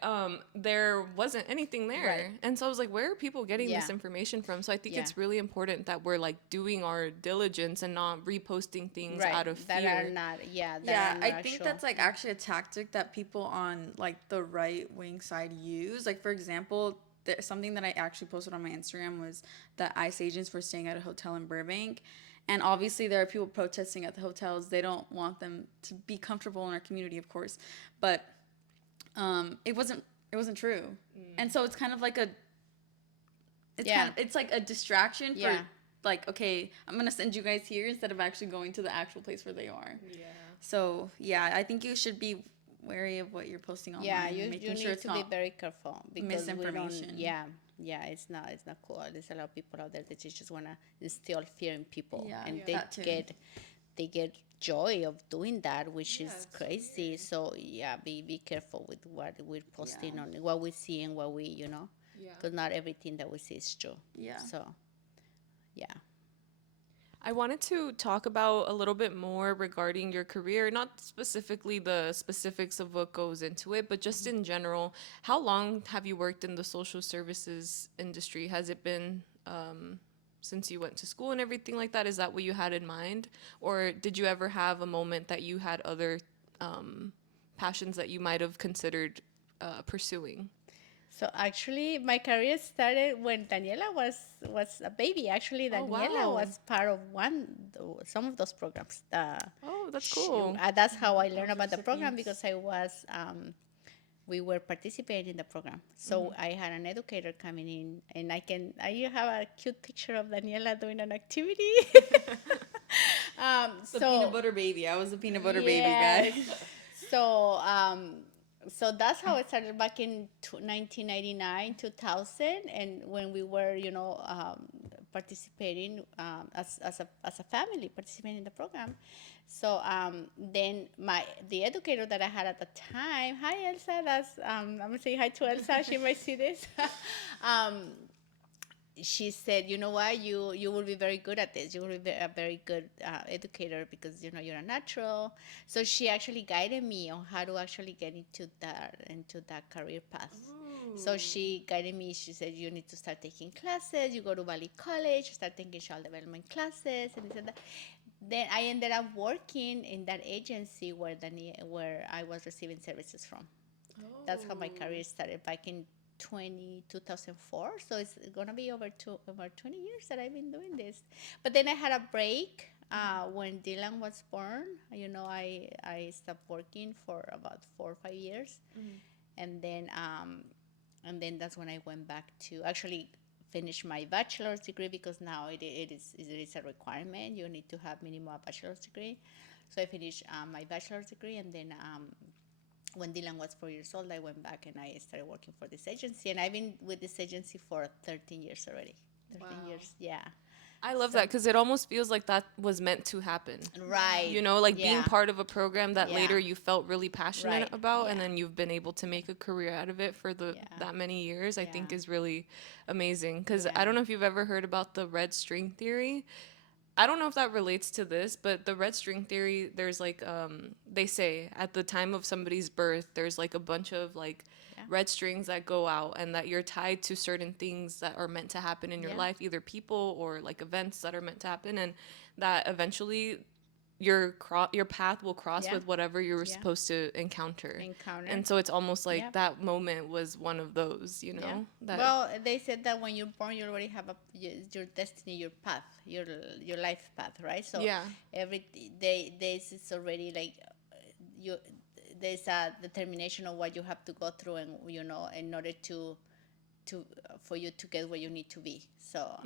there wasn't anything there. Right. And so I was like, where are people getting this Yeah. information from? So I think Yeah. it's really important that we're like doing our diligence and not reposting things right out of that fear. are not that Yeah, are not I think actual. that's like actually a tactic that people on like the right wing side use. Like for example, something that I actually posted on my Instagram was that ICE agents were staying at a hotel in Burbank, and obviously there are people protesting at the hotels. They don't want them to be comfortable in our community, of course, but it wasn't true, and so it's kind of like Yeah. it's like a distraction for Yeah. like, okay, I'm gonna send you guys here instead of actually going to the actual place where they are. Yeah. So yeah, I think you should be wary of what you're posting online. Yeah, and you making sure need it's to be not very careful because misinformation. yeah, it's not cool. There's a lot of people out there that just want to instill fear in people, Yeah, and yeah. That too. they get joy of doing that, which Yeah, is it's crazy. So yeah, be careful with what we're posting Yeah. on what we see and what we Yeah. because not everything that we see is true. Yeah. So yeah. I wanted to talk about a little bit more regarding your career, not specifically the specifics of what goes into it, but just in general. How long have you worked in the social services industry? Has it been since you went to school and everything like that? Is that what you had in mind? Or did you ever have a moment that you had other passions that you might have considered pursuing? So actually, my career started when Daniela was a baby. Actually, Oh, Daniela wow. was part of some of those programs. Oh, that's cool. That's how I learned Those about the program recipients. because we were participating in the program. So I had an educator coming in, and you have a cute picture of Daniela doing an activity. The peanut butter baby. I was the peanut butter baby guy. So, so that's how it started back in 1999, 2000, and when we were, participating as a family, participating in the program. So then the educator that I had at the time, hi Elsa, I'm gonna say hi to Elsa. She might see this. she said, you know what, you will be very good at this. You will be a very good educator because you're a natural. So she actually guided me on how to actually get into that career path. So she guided me. She said, you need to start taking classes. You go to Valley College, start taking child development classes, and this and that. Then I ended up working in that agency where I was receiving services from. That's how my career started back in 2004. So it's gonna be over 20 years that I've been doing this. But then I had a break when Dylan was born. I stopped working for about 4 or 5 years, and then that's when I went back to actually finish my bachelor's degree, because now it is a requirement. You need to have minimum a bachelor's degree. So I finished my bachelor's degree, and then when Dylan was 4 years old, I went back and I started working for this agency. And I've been with this agency for 13 years already. 13 years, yeah. I love that because it almost feels like that was meant to happen. Right. Like Yeah. being part of a program that Yeah. later you felt really passionate Right. about, and Yeah. then you've been able to make a career out of it for that many years, I think Yeah. is really amazing. Because Yeah. I don't know if you've ever heard about the red string theory. I don't know if that relates to this, but the red string theory, there's like, they say at the time of somebody's birth, there's like a bunch of like red strings that go out, and that you're tied to certain things that are meant to happen in your Yeah. life, either people or like events that are meant to happen, and that eventually your path will cross Yeah. with whatever you were Yeah. supposed to encounter. Encounter. And so it's almost like Yeah. that moment was one of those, Yeah. that Well, they said that when you're born, you already have your destiny, your path, your life path, right? So Yeah. every day, this is already like you. There's a determination of what you have to go through, and in order to for you to get where you need to be. So,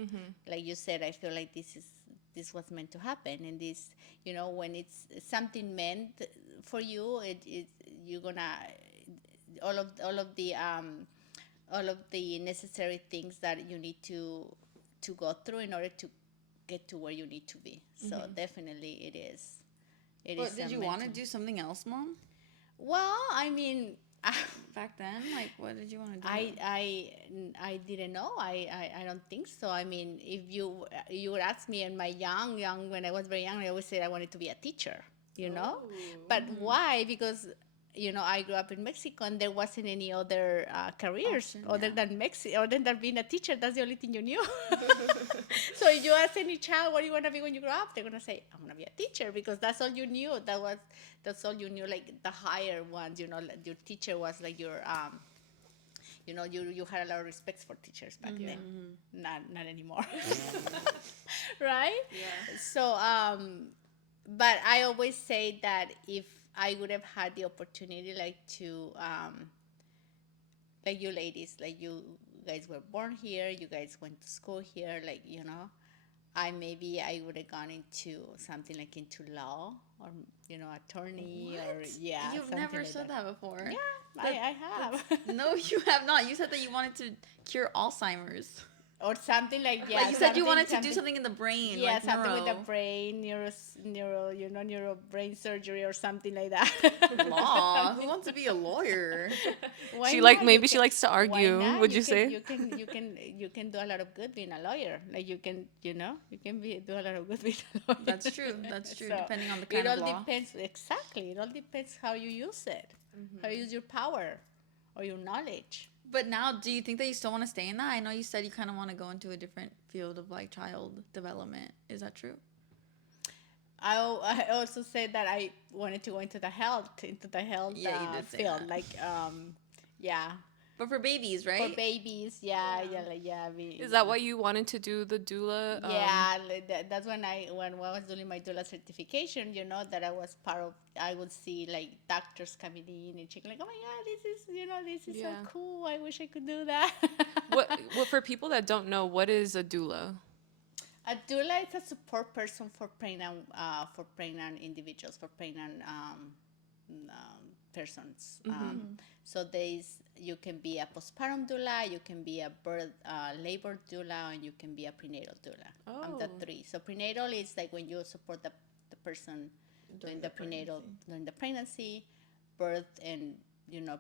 like you said, I feel like this was meant to happen, and this, when it's something meant for you, you're gonna all of the necessary things that you need to go through in order to get to where you need to be. So definitely it is. But did you want to do something else, Mom? Well, I mean, Back then, like, what did you want to do? I didn't know. I don't think so. I mean, if you would ask me in my young when I was very young, I always said I wanted to be a teacher. But why? Because I grew up in Mexico, and there wasn't any other careers other than being a teacher. That's the only thing you knew. So if you ask any child, what do you want to be when you grow up, they're gonna say, "I want to be a teacher," because that's all you knew. That's all you knew. Like the higher ones, like your teacher was like your you had a lot of respect for teachers back then. Not anymore. Right? Yeah. So but I always say that if I would have had the opportunity, like to like you ladies, like you guys were born here, you guys went to school here, like I would have gone into something like into law, or attorney. What? Or You've something never like said that before. Yeah, I have. No, you have not. You said that you wanted to cure Alzheimer's. Or something like Like you said you wanted to do something in the brain. Yeah, like something with the neuro. brain, neuro brain surgery or something like that. Law. Who wants to be a lawyer? Why she not? maybe You she can- likes to why argue, not? would you say? You can do a lot of good being a lawyer. Like you can do a lot of good being a lawyer. That's true. That's true. So, Depending on the kind it of all law. depends. Exactly. It all depends how you use it, how you use your power or your knowledge. But now, do you think that you still want to stay in that? I know you said you kind of want to go into a different field of like child development. Is that true? I also said that I wanted to go into the health Yeah, you did say field, that. like yeah, But for babies, right? for babies, yeah. Is that why you wanted to do the doula? Yeah, like that's when I was doing my doula certification. That I was part of. I would see like doctors coming in and checking, like, oh my god, this is so Yeah. cool. I wish I could do that. What for people that don't know, what is a doula? A doula is a support person for pregnant individuals, for pregnant persons. So you can be a postpartum doula, you can be a labor doula, and you can be a prenatal doula. I'm the Oh. three. So prenatal is like when you support the person during the pregnancy, birth, and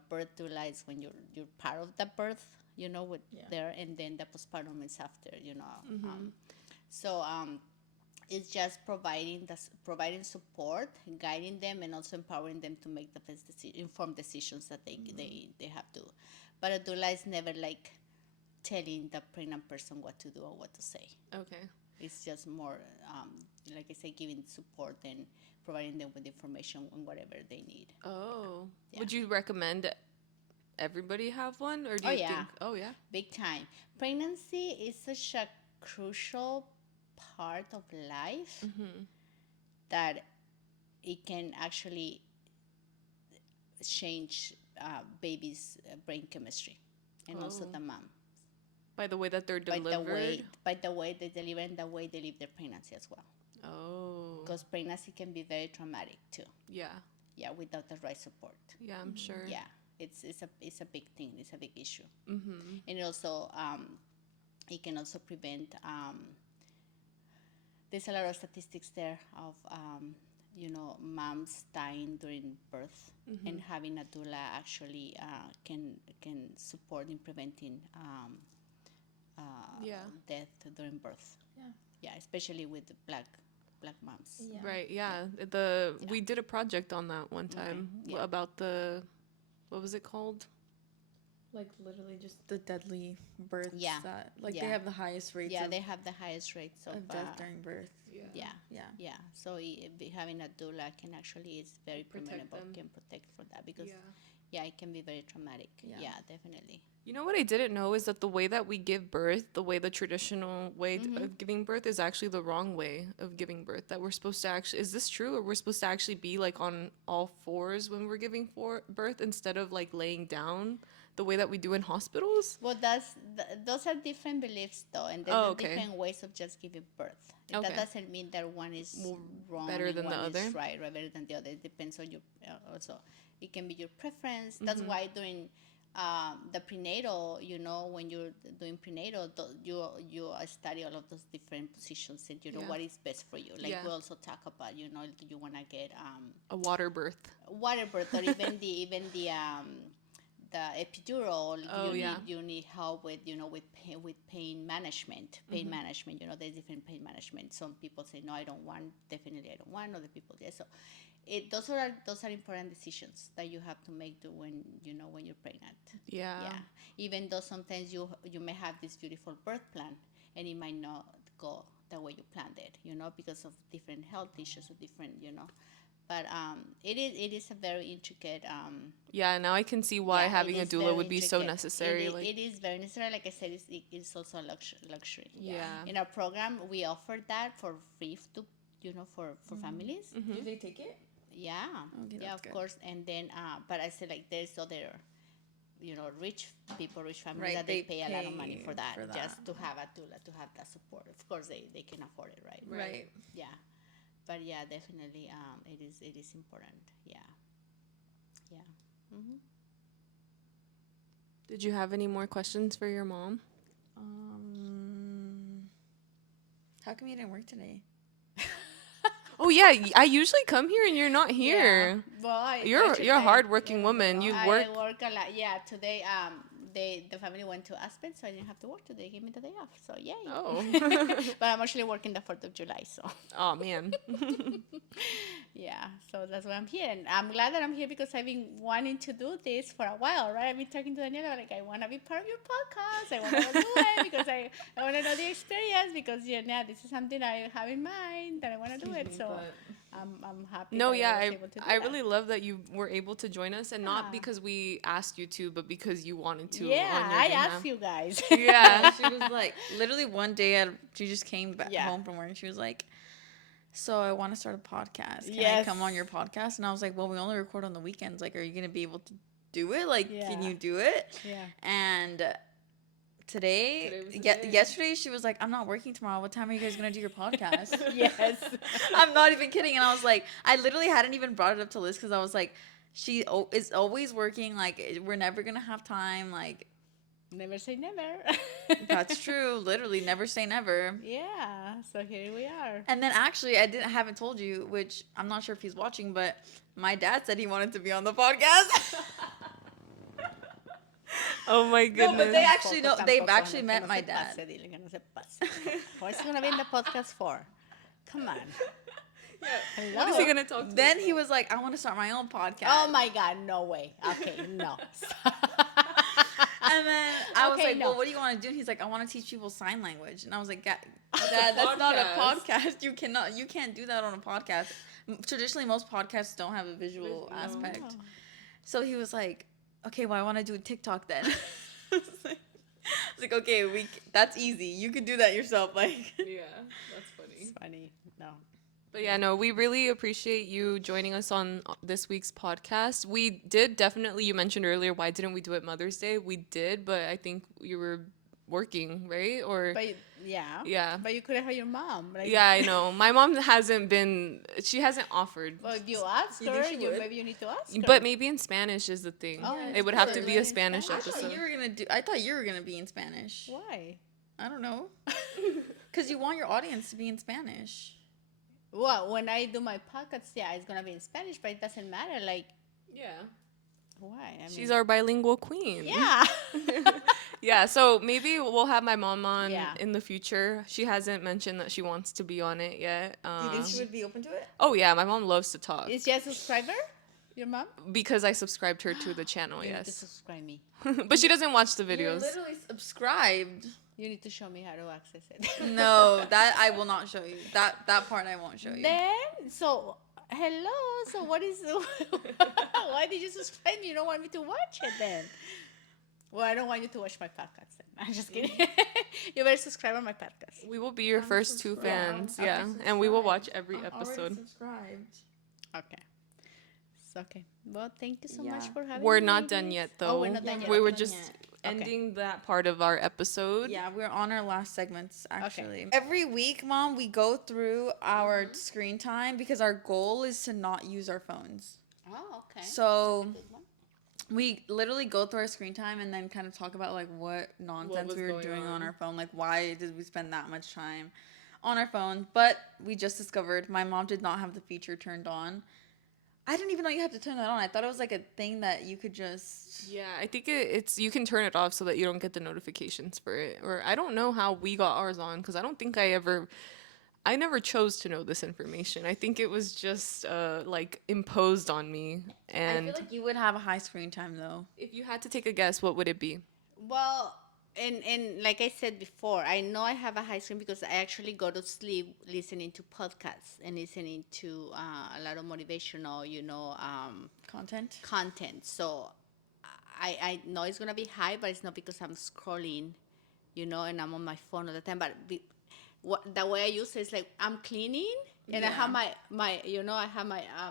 birth doula is when you're part of the birth. with Yeah. there, and then the postpartum is after, So it's just providing support, guiding them, and also empowering them to make the best informed decisions that they have to. But a doula is never like telling the pregnant person what to do or what to say. Okay. It's just more, like I say, giving support and providing them with information on whatever they need. Oh. Yeah. Would you recommend everybody have one, or do Oh, you yeah. think? Oh yeah. Big time. Pregnancy is such a crucial part of life that it can actually change baby's brain chemistry, and also Oh. the mom, By the way that they're by delivered. the way they deliver and the way they live their pregnancy as well. Oh. Because pregnancy can be very traumatic too. Yeah. Yeah, without the right support. Yeah, I'm sure. Yeah, it's a big thing. It's a big issue. And also it can also prevent. There's a lot of statistics there of moms dying during birth, and having a doula actually can support in preventing Yeah. death during birth. Yeah. Yeah, especially with the black moms. Yeah. Right. Yeah. We did a project on that one time Yeah. about what was it called? Like literally just the deadly births. Yeah. That they Yeah. have the highest rates. Yeah, of, they have the highest rates of death during birth. yeah. Yeah. Yeah, so having a doula can actually is very Protect preventable, them. can protect for that, because Yeah. it can be very traumatic. Yeah. Yeah, definitely. You know what I didn't know is that the way that we give birth, the way the traditional way of giving birth is actually the wrong way of giving birth. That we're supposed to actually, is this true? Or we're supposed to actually be like on all fours when we're giving birth instead of like laying down the way that we do in hospitals? Well, those are different beliefs, though, and there's different ways of just giving birth. And Okay. that doesn't mean that one is wrong better and than the one other? is right, or better than the other. It depends on your also. It can be your preference. That's why during the prenatal, when you're doing prenatal, you study all of those different positions, and Yeah. what is best for you. Like Yeah. we also talk about, do you want to get A water birth. water birth, or even the epidural. Oh, yeah. You need help with with pain management. There's different pain management. Some people say no, I don't want. Definitely, I don't want. Other people, yes. So those are important decisions that you have to make when you're pregnant. Yeah. Yeah. Even though sometimes you may have this beautiful birth plan, and it might not go the way you planned it, because of different health issues or different, But it is a very intricate. Yeah, now I can see why Yeah, having it a is doula very would be so intricate. necessary. It is very necessary. Like I said, it's also a luxury. Yeah. In our program, we offer that for free to for families. Do they take it? Yeah. Okay, Yeah, that's of good. course. And then, but I said, like, there's other, rich people, rich families Right, that they they pay a lot of money pay for that, for just that. to have a doula, to have that support. Of course, they can afford it, right? Right. Yeah. But yeah, definitely, it is important. Yeah. Yeah. Did you have any more questions for your mom? How come you didn't work today? Oh yeah, I usually come here and you're not here. Yeah. Well, You're a hardworking woman. You I work. work a lot. Yeah. Today, the family went to Aspen, so I didn't have to work today. They gave me the day off, so yay. Oh. But I'm actually working the 4th of July, so. Oh man. Yeah, so that's why I'm here. And I'm glad that I'm here because I've been wanting to do this for a while, right? I've been talking to Daniela, like, I want to be part of your podcast. I want to do it because I want to know the experience, because, this is something I have in mind that I want to do it. So I'm happy No, that yeah, I was able to do I that. really love that you were able to join us, and not Yeah. because we asked you to, but because you wanted to. Yeah, on your I behalf. asked you guys. Yeah. She was like, literally one day, she just came back Yeah. home from work, and she was like, so I want to start a podcast. Can I Yes. come on your podcast? And I was like, well, we only record on the weekends. Like, are you going to be able to do it? Like, Yeah. can you do it? Yeah. And today was the day. yesterday, she was like, I'm not working tomorrow. What time are you guys going to do your podcast? Yes. I'm not even kidding. And I was like, I literally hadn't even brought it up to Liz because I was like, she is always working. Like, we're never going to have time. Like, Never say never. that's true. Literally, never say never. Yeah. So here we are. And then actually, haven't told you, which I'm not sure if he's watching, but my dad said he wanted to be on the podcast. Oh my No, goodness. but they actually know. They've Tampoco, actually no, que met no my se dad. pase, dile que no se pase. What's he gonna be in the podcast for? Come on. Hello. What is he gonna talk to? Then us he about? was like, "I want to start my own podcast." Oh my God, no way. Okay, no. And then I was Okay, like, no. "Well, what do you want to do?" And he's like, "I want to teach people sign language." And I was like, Dad, that's not a podcast. You can't do that on a podcast. Traditionally, most podcasts don't have a visual No. aspect. So he was like, "Okay, well, I want to do TikTok then." I was like, "Okay, that's easy. You could do that yourself." Like, Yeah, that's funny. It's funny. No. But yeah, no, we really appreciate you joining us on this week's podcast. We did definitely, you mentioned earlier, why didn't we do it Mother's Day? We did, but I think you were working, right? Or But yeah. Yeah. But you could have had your mom. Like, yeah, I know. My mom she hasn't offered. Well, if you ask You her, think she would? maybe you need to ask her. But maybe in Spanish is the thing. Oh, It would have to good. be In a Spanish Spanish? I thought episode. I thought you were gonna be in Spanish. Why? I don't know. Because you want your audience to be in Spanish. Well, when I do my podcast, yeah, it's gonna be in Spanish, but it doesn't matter. Like, Yeah. why? I She's our bilingual queen. yeah. Yeah, so maybe we'll have my mom on Yeah. in the future. She hasn't mentioned that she wants to be on it yet. Do you think she would be open to it? Oh yeah, my mom loves to talk Is she a subscriber? Your mom? because I subscribed her to the channel. You need to Yes, subscribe me. but she doesn't watch the You're videos. literally subscribed. You need to show me how to access it. No, that I will not show you. That part I won't show you. Then, so, hello. So, what is why did you subscribe me? You don't want me to watch it then? Well, I don't want you to watch my podcast then. I'm just kidding. You better subscribe on my podcast. We will be your first two subscribed. fans, I'm yeah, already and we will subscribed. watch every I'm already episode. subscribed. Okay. So, okay. Well, thank you so Yeah. much for having We're me. not done ladies. yet, Oh, though. we're not done yet. We were Not just yet. ending that part of our episode. Yeah, we're on our last segments actually. Every week, Mom, we go through our screen time because our goal is to not use our phones. Oh, okay. So That's a good one. we literally go through our screen time and then kind of talk about like what nonsense was we were going doing on on. our phone. Like why did we spend that much time on our phone? But we just discovered my mom did not have the feature turned on. I didn't even know you had to turn that on. I thought it was like a thing that you could just. Yeah, I think it's you can turn it off so that you don't get the notifications for it. Or I don't know how we got ours on because I don't think I never chose to know this information. I think it was just like imposed on me. I And feel like you would have a high screen time though. if you had to take a guess, what would it be? Well, and like I said before, I know I have a high screen because I actually go to sleep listening to podcasts and listening to a lot of motivational, Content. content. So I know it's gonna be high, but it's not because I'm scrolling, and I'm on my phone all the time. But the way I use it is like I'm cleaning and I have my I have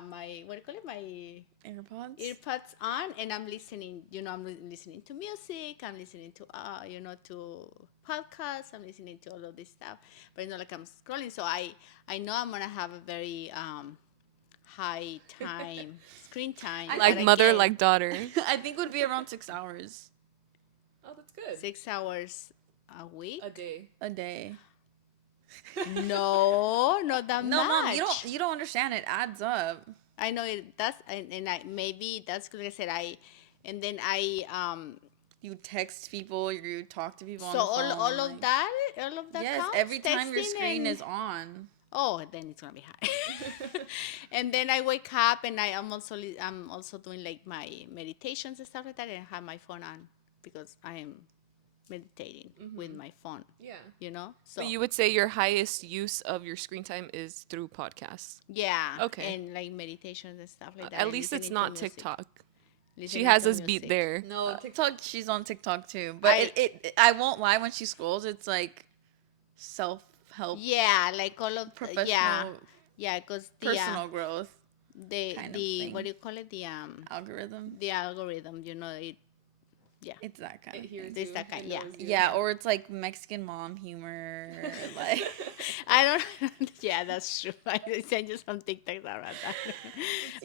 my what do you call it, my earpods on, and I'm listening. I'm listening to music. I'm listening to to podcasts. I'm listening to all of this stuff. But it's not like I'm scrolling. So I know I'm gonna have a very high time screen time. Like but mother, again, like daughter. I think it would be around 6 hours Oh, that's good. 6 hours a week. day. a day. No, not that No, much. Mom, you don't understand. It adds up. I know it does, and I maybe that's because like I said You text people, you talk to people so on the phone. all of that Yes, counts? every time your Texting screen and- is on. Oh, then it's gonna be high. And then I wake up and I'm also doing like my meditations and stuff like that, and I have my phone on because I am meditating with my phone. Yeah. So But you would say your highest use of your screen time is through podcasts. yeah, Okay. and like meditations and stuff like that. At and least it's listening to not music. TikTok. She Listening has to us beat music. there. No, TikTok. She's on TikTok too. But I won't lie. When she scrolls, it's like self-help, Yeah, like all of professional, yeah, because personal growth the kind of the thing. what do you call it, algorithm. the algorithm, It's that kind of thing. This that kind, yeah. Yeah, or it's like Mexican mom humor. Like I don't. Yeah, that's true. I send you some TikToks around that.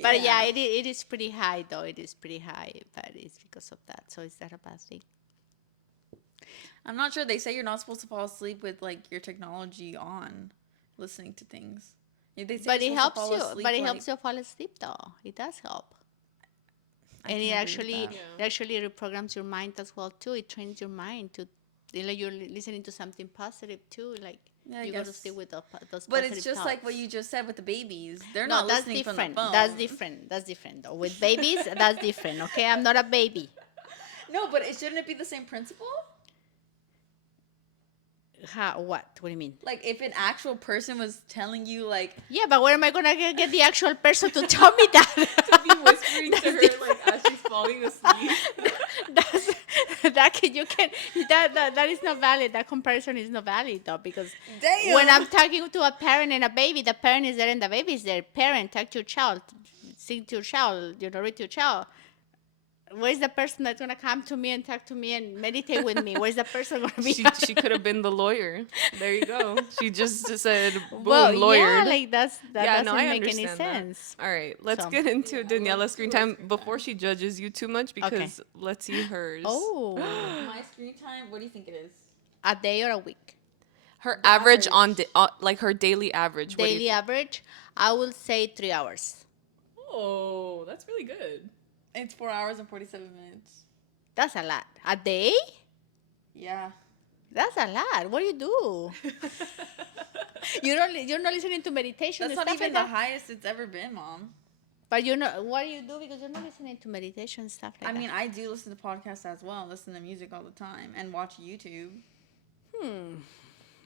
But Yeah. it is pretty high though. It is pretty high, but it's because of that. So is that a bad thing? I'm not sure. They say you're not supposed to fall asleep with like your technology on, listening to things. They say But you're it supposed to helps fall you. asleep, But it like- helps you fall asleep though. It does help. And can agree with that. it actually reprograms your mind as well too. It trains your mind to, like, you're listening to something positive too. Like, Yeah, I you got to guess. stay with those But positive it's just like what thoughts. you just said with the babies. They're No, not that's listening from the different. phone. That's different. That's different. Though. With babies, that's different. Okay, I'm not a baby. No, but shouldn't it be the same principle? How? What? What do you mean? Like if an actual person was telling you like Yeah, but where am I gonna get the actual person to tell me that? To be whispering to her like as she's falling asleep. That's that can, you can that is not valid. That comparison is not valid though, because damn. when I'm talking to a parent and a baby, the parent is there and the baby is there. Parent, talk to your child, sing to your child, read to your child. Where's the person that's gonna come to me and talk to me and meditate with me? Where's the person gonna be? She could have been the lawyer. There you go. She just said boom, Well, lawyer. yeah, like that Yeah, doesn't no, I make any understand that. sense. All right, let's So- get into Daniela's screen time before she judges you too much because let's see hers. Oh, my screen time, what do you think it is? a day or a week? Her The average average. like her daily average. What do you Daily average, I will say 3 hours. Oh, that's really good. It's 4 hours and 47 minutes. That's a lot. A day? Yeah. That's a lot. What do you do? You're not listening to meditation That's and not stuff even like the that. highest it's ever been, Mom. But what do you do, because you're not listening to meditation and stuff like I that? mean, I do listen to podcasts as well, listen to music all the time, and watch YouTube.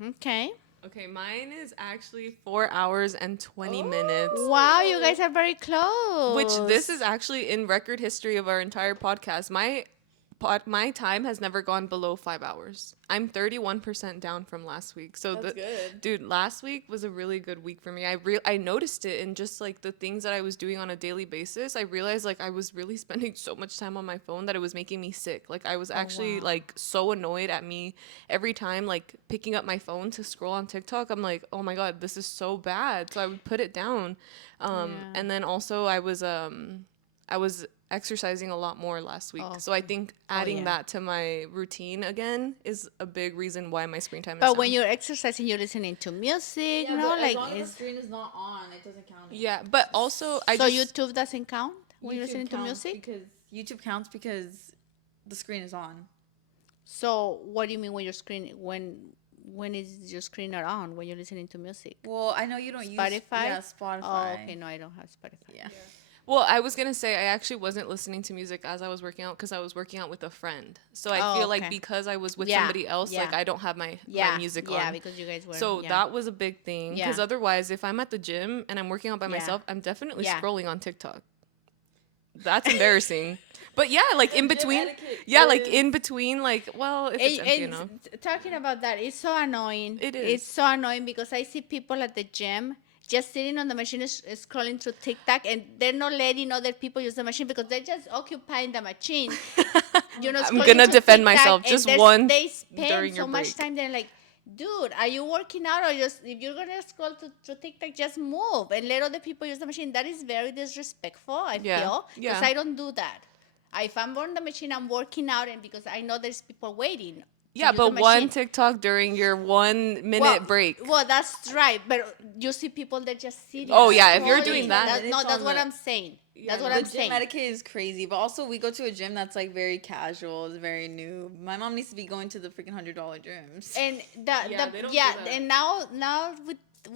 Okay. Okay, mine is actually 4 hours and 20 minutes. Wow, you guys are very close. Which this is actually in record history of our entire podcast. My time has never gone below 5 hours. I'm 31% down from last week. So That's good. dude, last week was a really good week for me. I noticed it in just like the things that I was doing on a daily basis. I realized like I was really spending so much time on my phone that it was making me sick. Like I was actually like so annoyed at me every time like picking up my phone to scroll on TikTok. I'm like, "Oh my god, this is so bad." So I would put it down. And then also I was exercising a lot more last week. Oh. So I think adding yeah. that to my routine again is a big reason why my screen time is But down. when you're exercising, you're listening to music, Yeah, no? but Like, as long as the it's, screen is not on, it doesn't count. Yeah, but also I so just YouTube doesn't count when you're YouTube listening to counts music? because YouTube counts because the screen is on. So what do you mean when when is your screen not on when you're listening to music? Well, I know you don't use Spotify? Yeah, Spotify. Oh, okay. No, I don't have Spotify. Yeah. well, I was gonna say I actually wasn't listening to music as I was working out because I was working out with a friend. So I Oh, feel like okay. because I was with Yeah, somebody else, like yeah. I don't have my music Yeah, on. because you guys were. So yeah. that was a big thing. Because Yeah. otherwise, if I'm at the gym and I'm working out by Yeah. myself, I'm definitely Yeah. scrolling on TikTok. That's embarrassing. But yeah, like in Gym between. etiquette Yeah, like is- in between, like, well, if it's empty enough. Talking about that, it's so annoying. It It's is. so annoying because I see people at the gym just sitting on the machine scrolling through TikTok, and they're not letting other people use the machine because they're just occupying the machine. I'm scrolling gonna through defend TikTok, myself. and Just there's- one They spend during so your much break. time. They're like, dude, are you working out, or just if you're gonna scroll through TikTok, just move and let other people use the machine. That is very disrespectful. I Yeah, feel because yeah. I don't do that. If I'm on the machine, I'm working out, and because I know there's people waiting. to Yeah, use but the one machine. TikTok during your 1 minute break. Well, that's right, but you see people that just sitting. Oh, yeah, if you're scrolling. doing that- Then no, it's that's on what the- I'm saying. That's what The I'm gym saying. etiquette is crazy, but also we go to a gym that's like very casual, it's very new. My mom needs to be going to the freaking $100 gyms. And Yeah, they don't do that. and now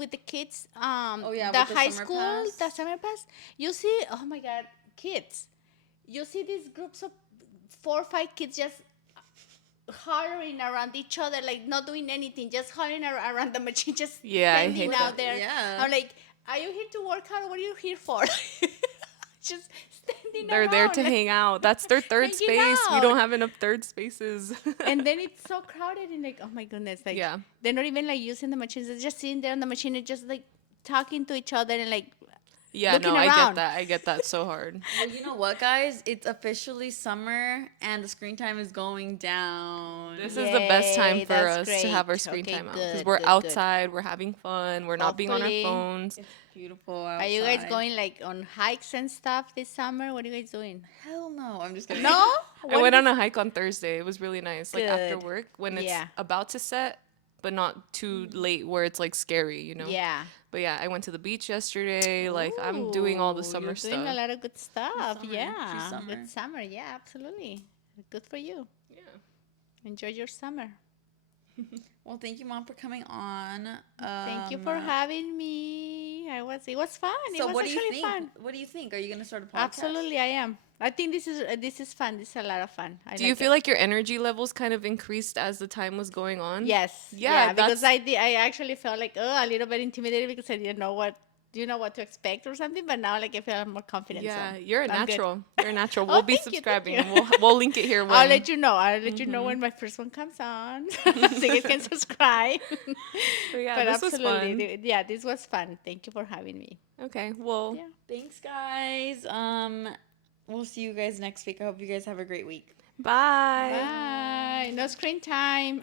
with the kids, Oh, yeah, the with the high summer school, pass. the summer pass, you see, oh my God, kids, you see these groups of 4 or 5 kids just hollering around each other, like not doing anything, just hollering around the machine, just Yeah, I standing hate out that. there. Yeah. I'm like, are you here to work out, or what are you here for? Just standing They're there to around. hang out. That's their third Hanging space. We out. don't have enough third spaces. And then it's so crowded, and like, oh my goodness, like, Yeah. they're not even like using the machines. They're just sitting there on the machine and just like talking to each other and like, Yeah, looking no, I around. get that. I get that so hard. Well, you know what, guys? It's officially summer and the screen time is going down. This is the best time Yay, for that's us to have our great. screen Okay, time out because good, we're good, good. outside, we're having fun, we're not being on our Hopefully- phones. It's beautiful outside. are you guys going like on hikes and stuff this summer? What are you guys doing? Hell no. I'm just kidding. No? I went on a hike on Thursday. It was really nice. Like after Good. work, when it's Yeah. about to set, but not too late where it's like scary, you know? Yeah. But yeah, I went to the beach yesterday. Like I'm doing all the Ooh, summer you're doing a stuff. lot of good stuff. Summer. Yeah. She's summer. Good summer. Yeah, absolutely. Good for you. Yeah. Enjoy your summer. Well, thank you, Mom, for coming on. Thank you for having me. It was fun. It So, was what do you actually think? fun. What do you think? Are you gonna start a podcast? Absolutely, I am. I think this is fun. This is a lot of fun. Do you feel like your energy levels kind of increased as the time was going on? Yes. Yeah, because I actually felt like a little bit intimidated because I didn't know what to expect or something. But now like I feel more confident. Yeah, so you're a I'm good. natural. You're a natural. Oh, We'll be thank you, thank subscribing. you. We'll link it here when I'll let you know. I'll let you know when my first one comes on, so you guys can subscribe. But yeah, But this was absolutely, fun. yeah, this was fun. Thank you for having me. Okay, well, Yeah. Thanks, guys. We'll see you guys next week. I hope you guys have a great week. bye. Bye. No screen time.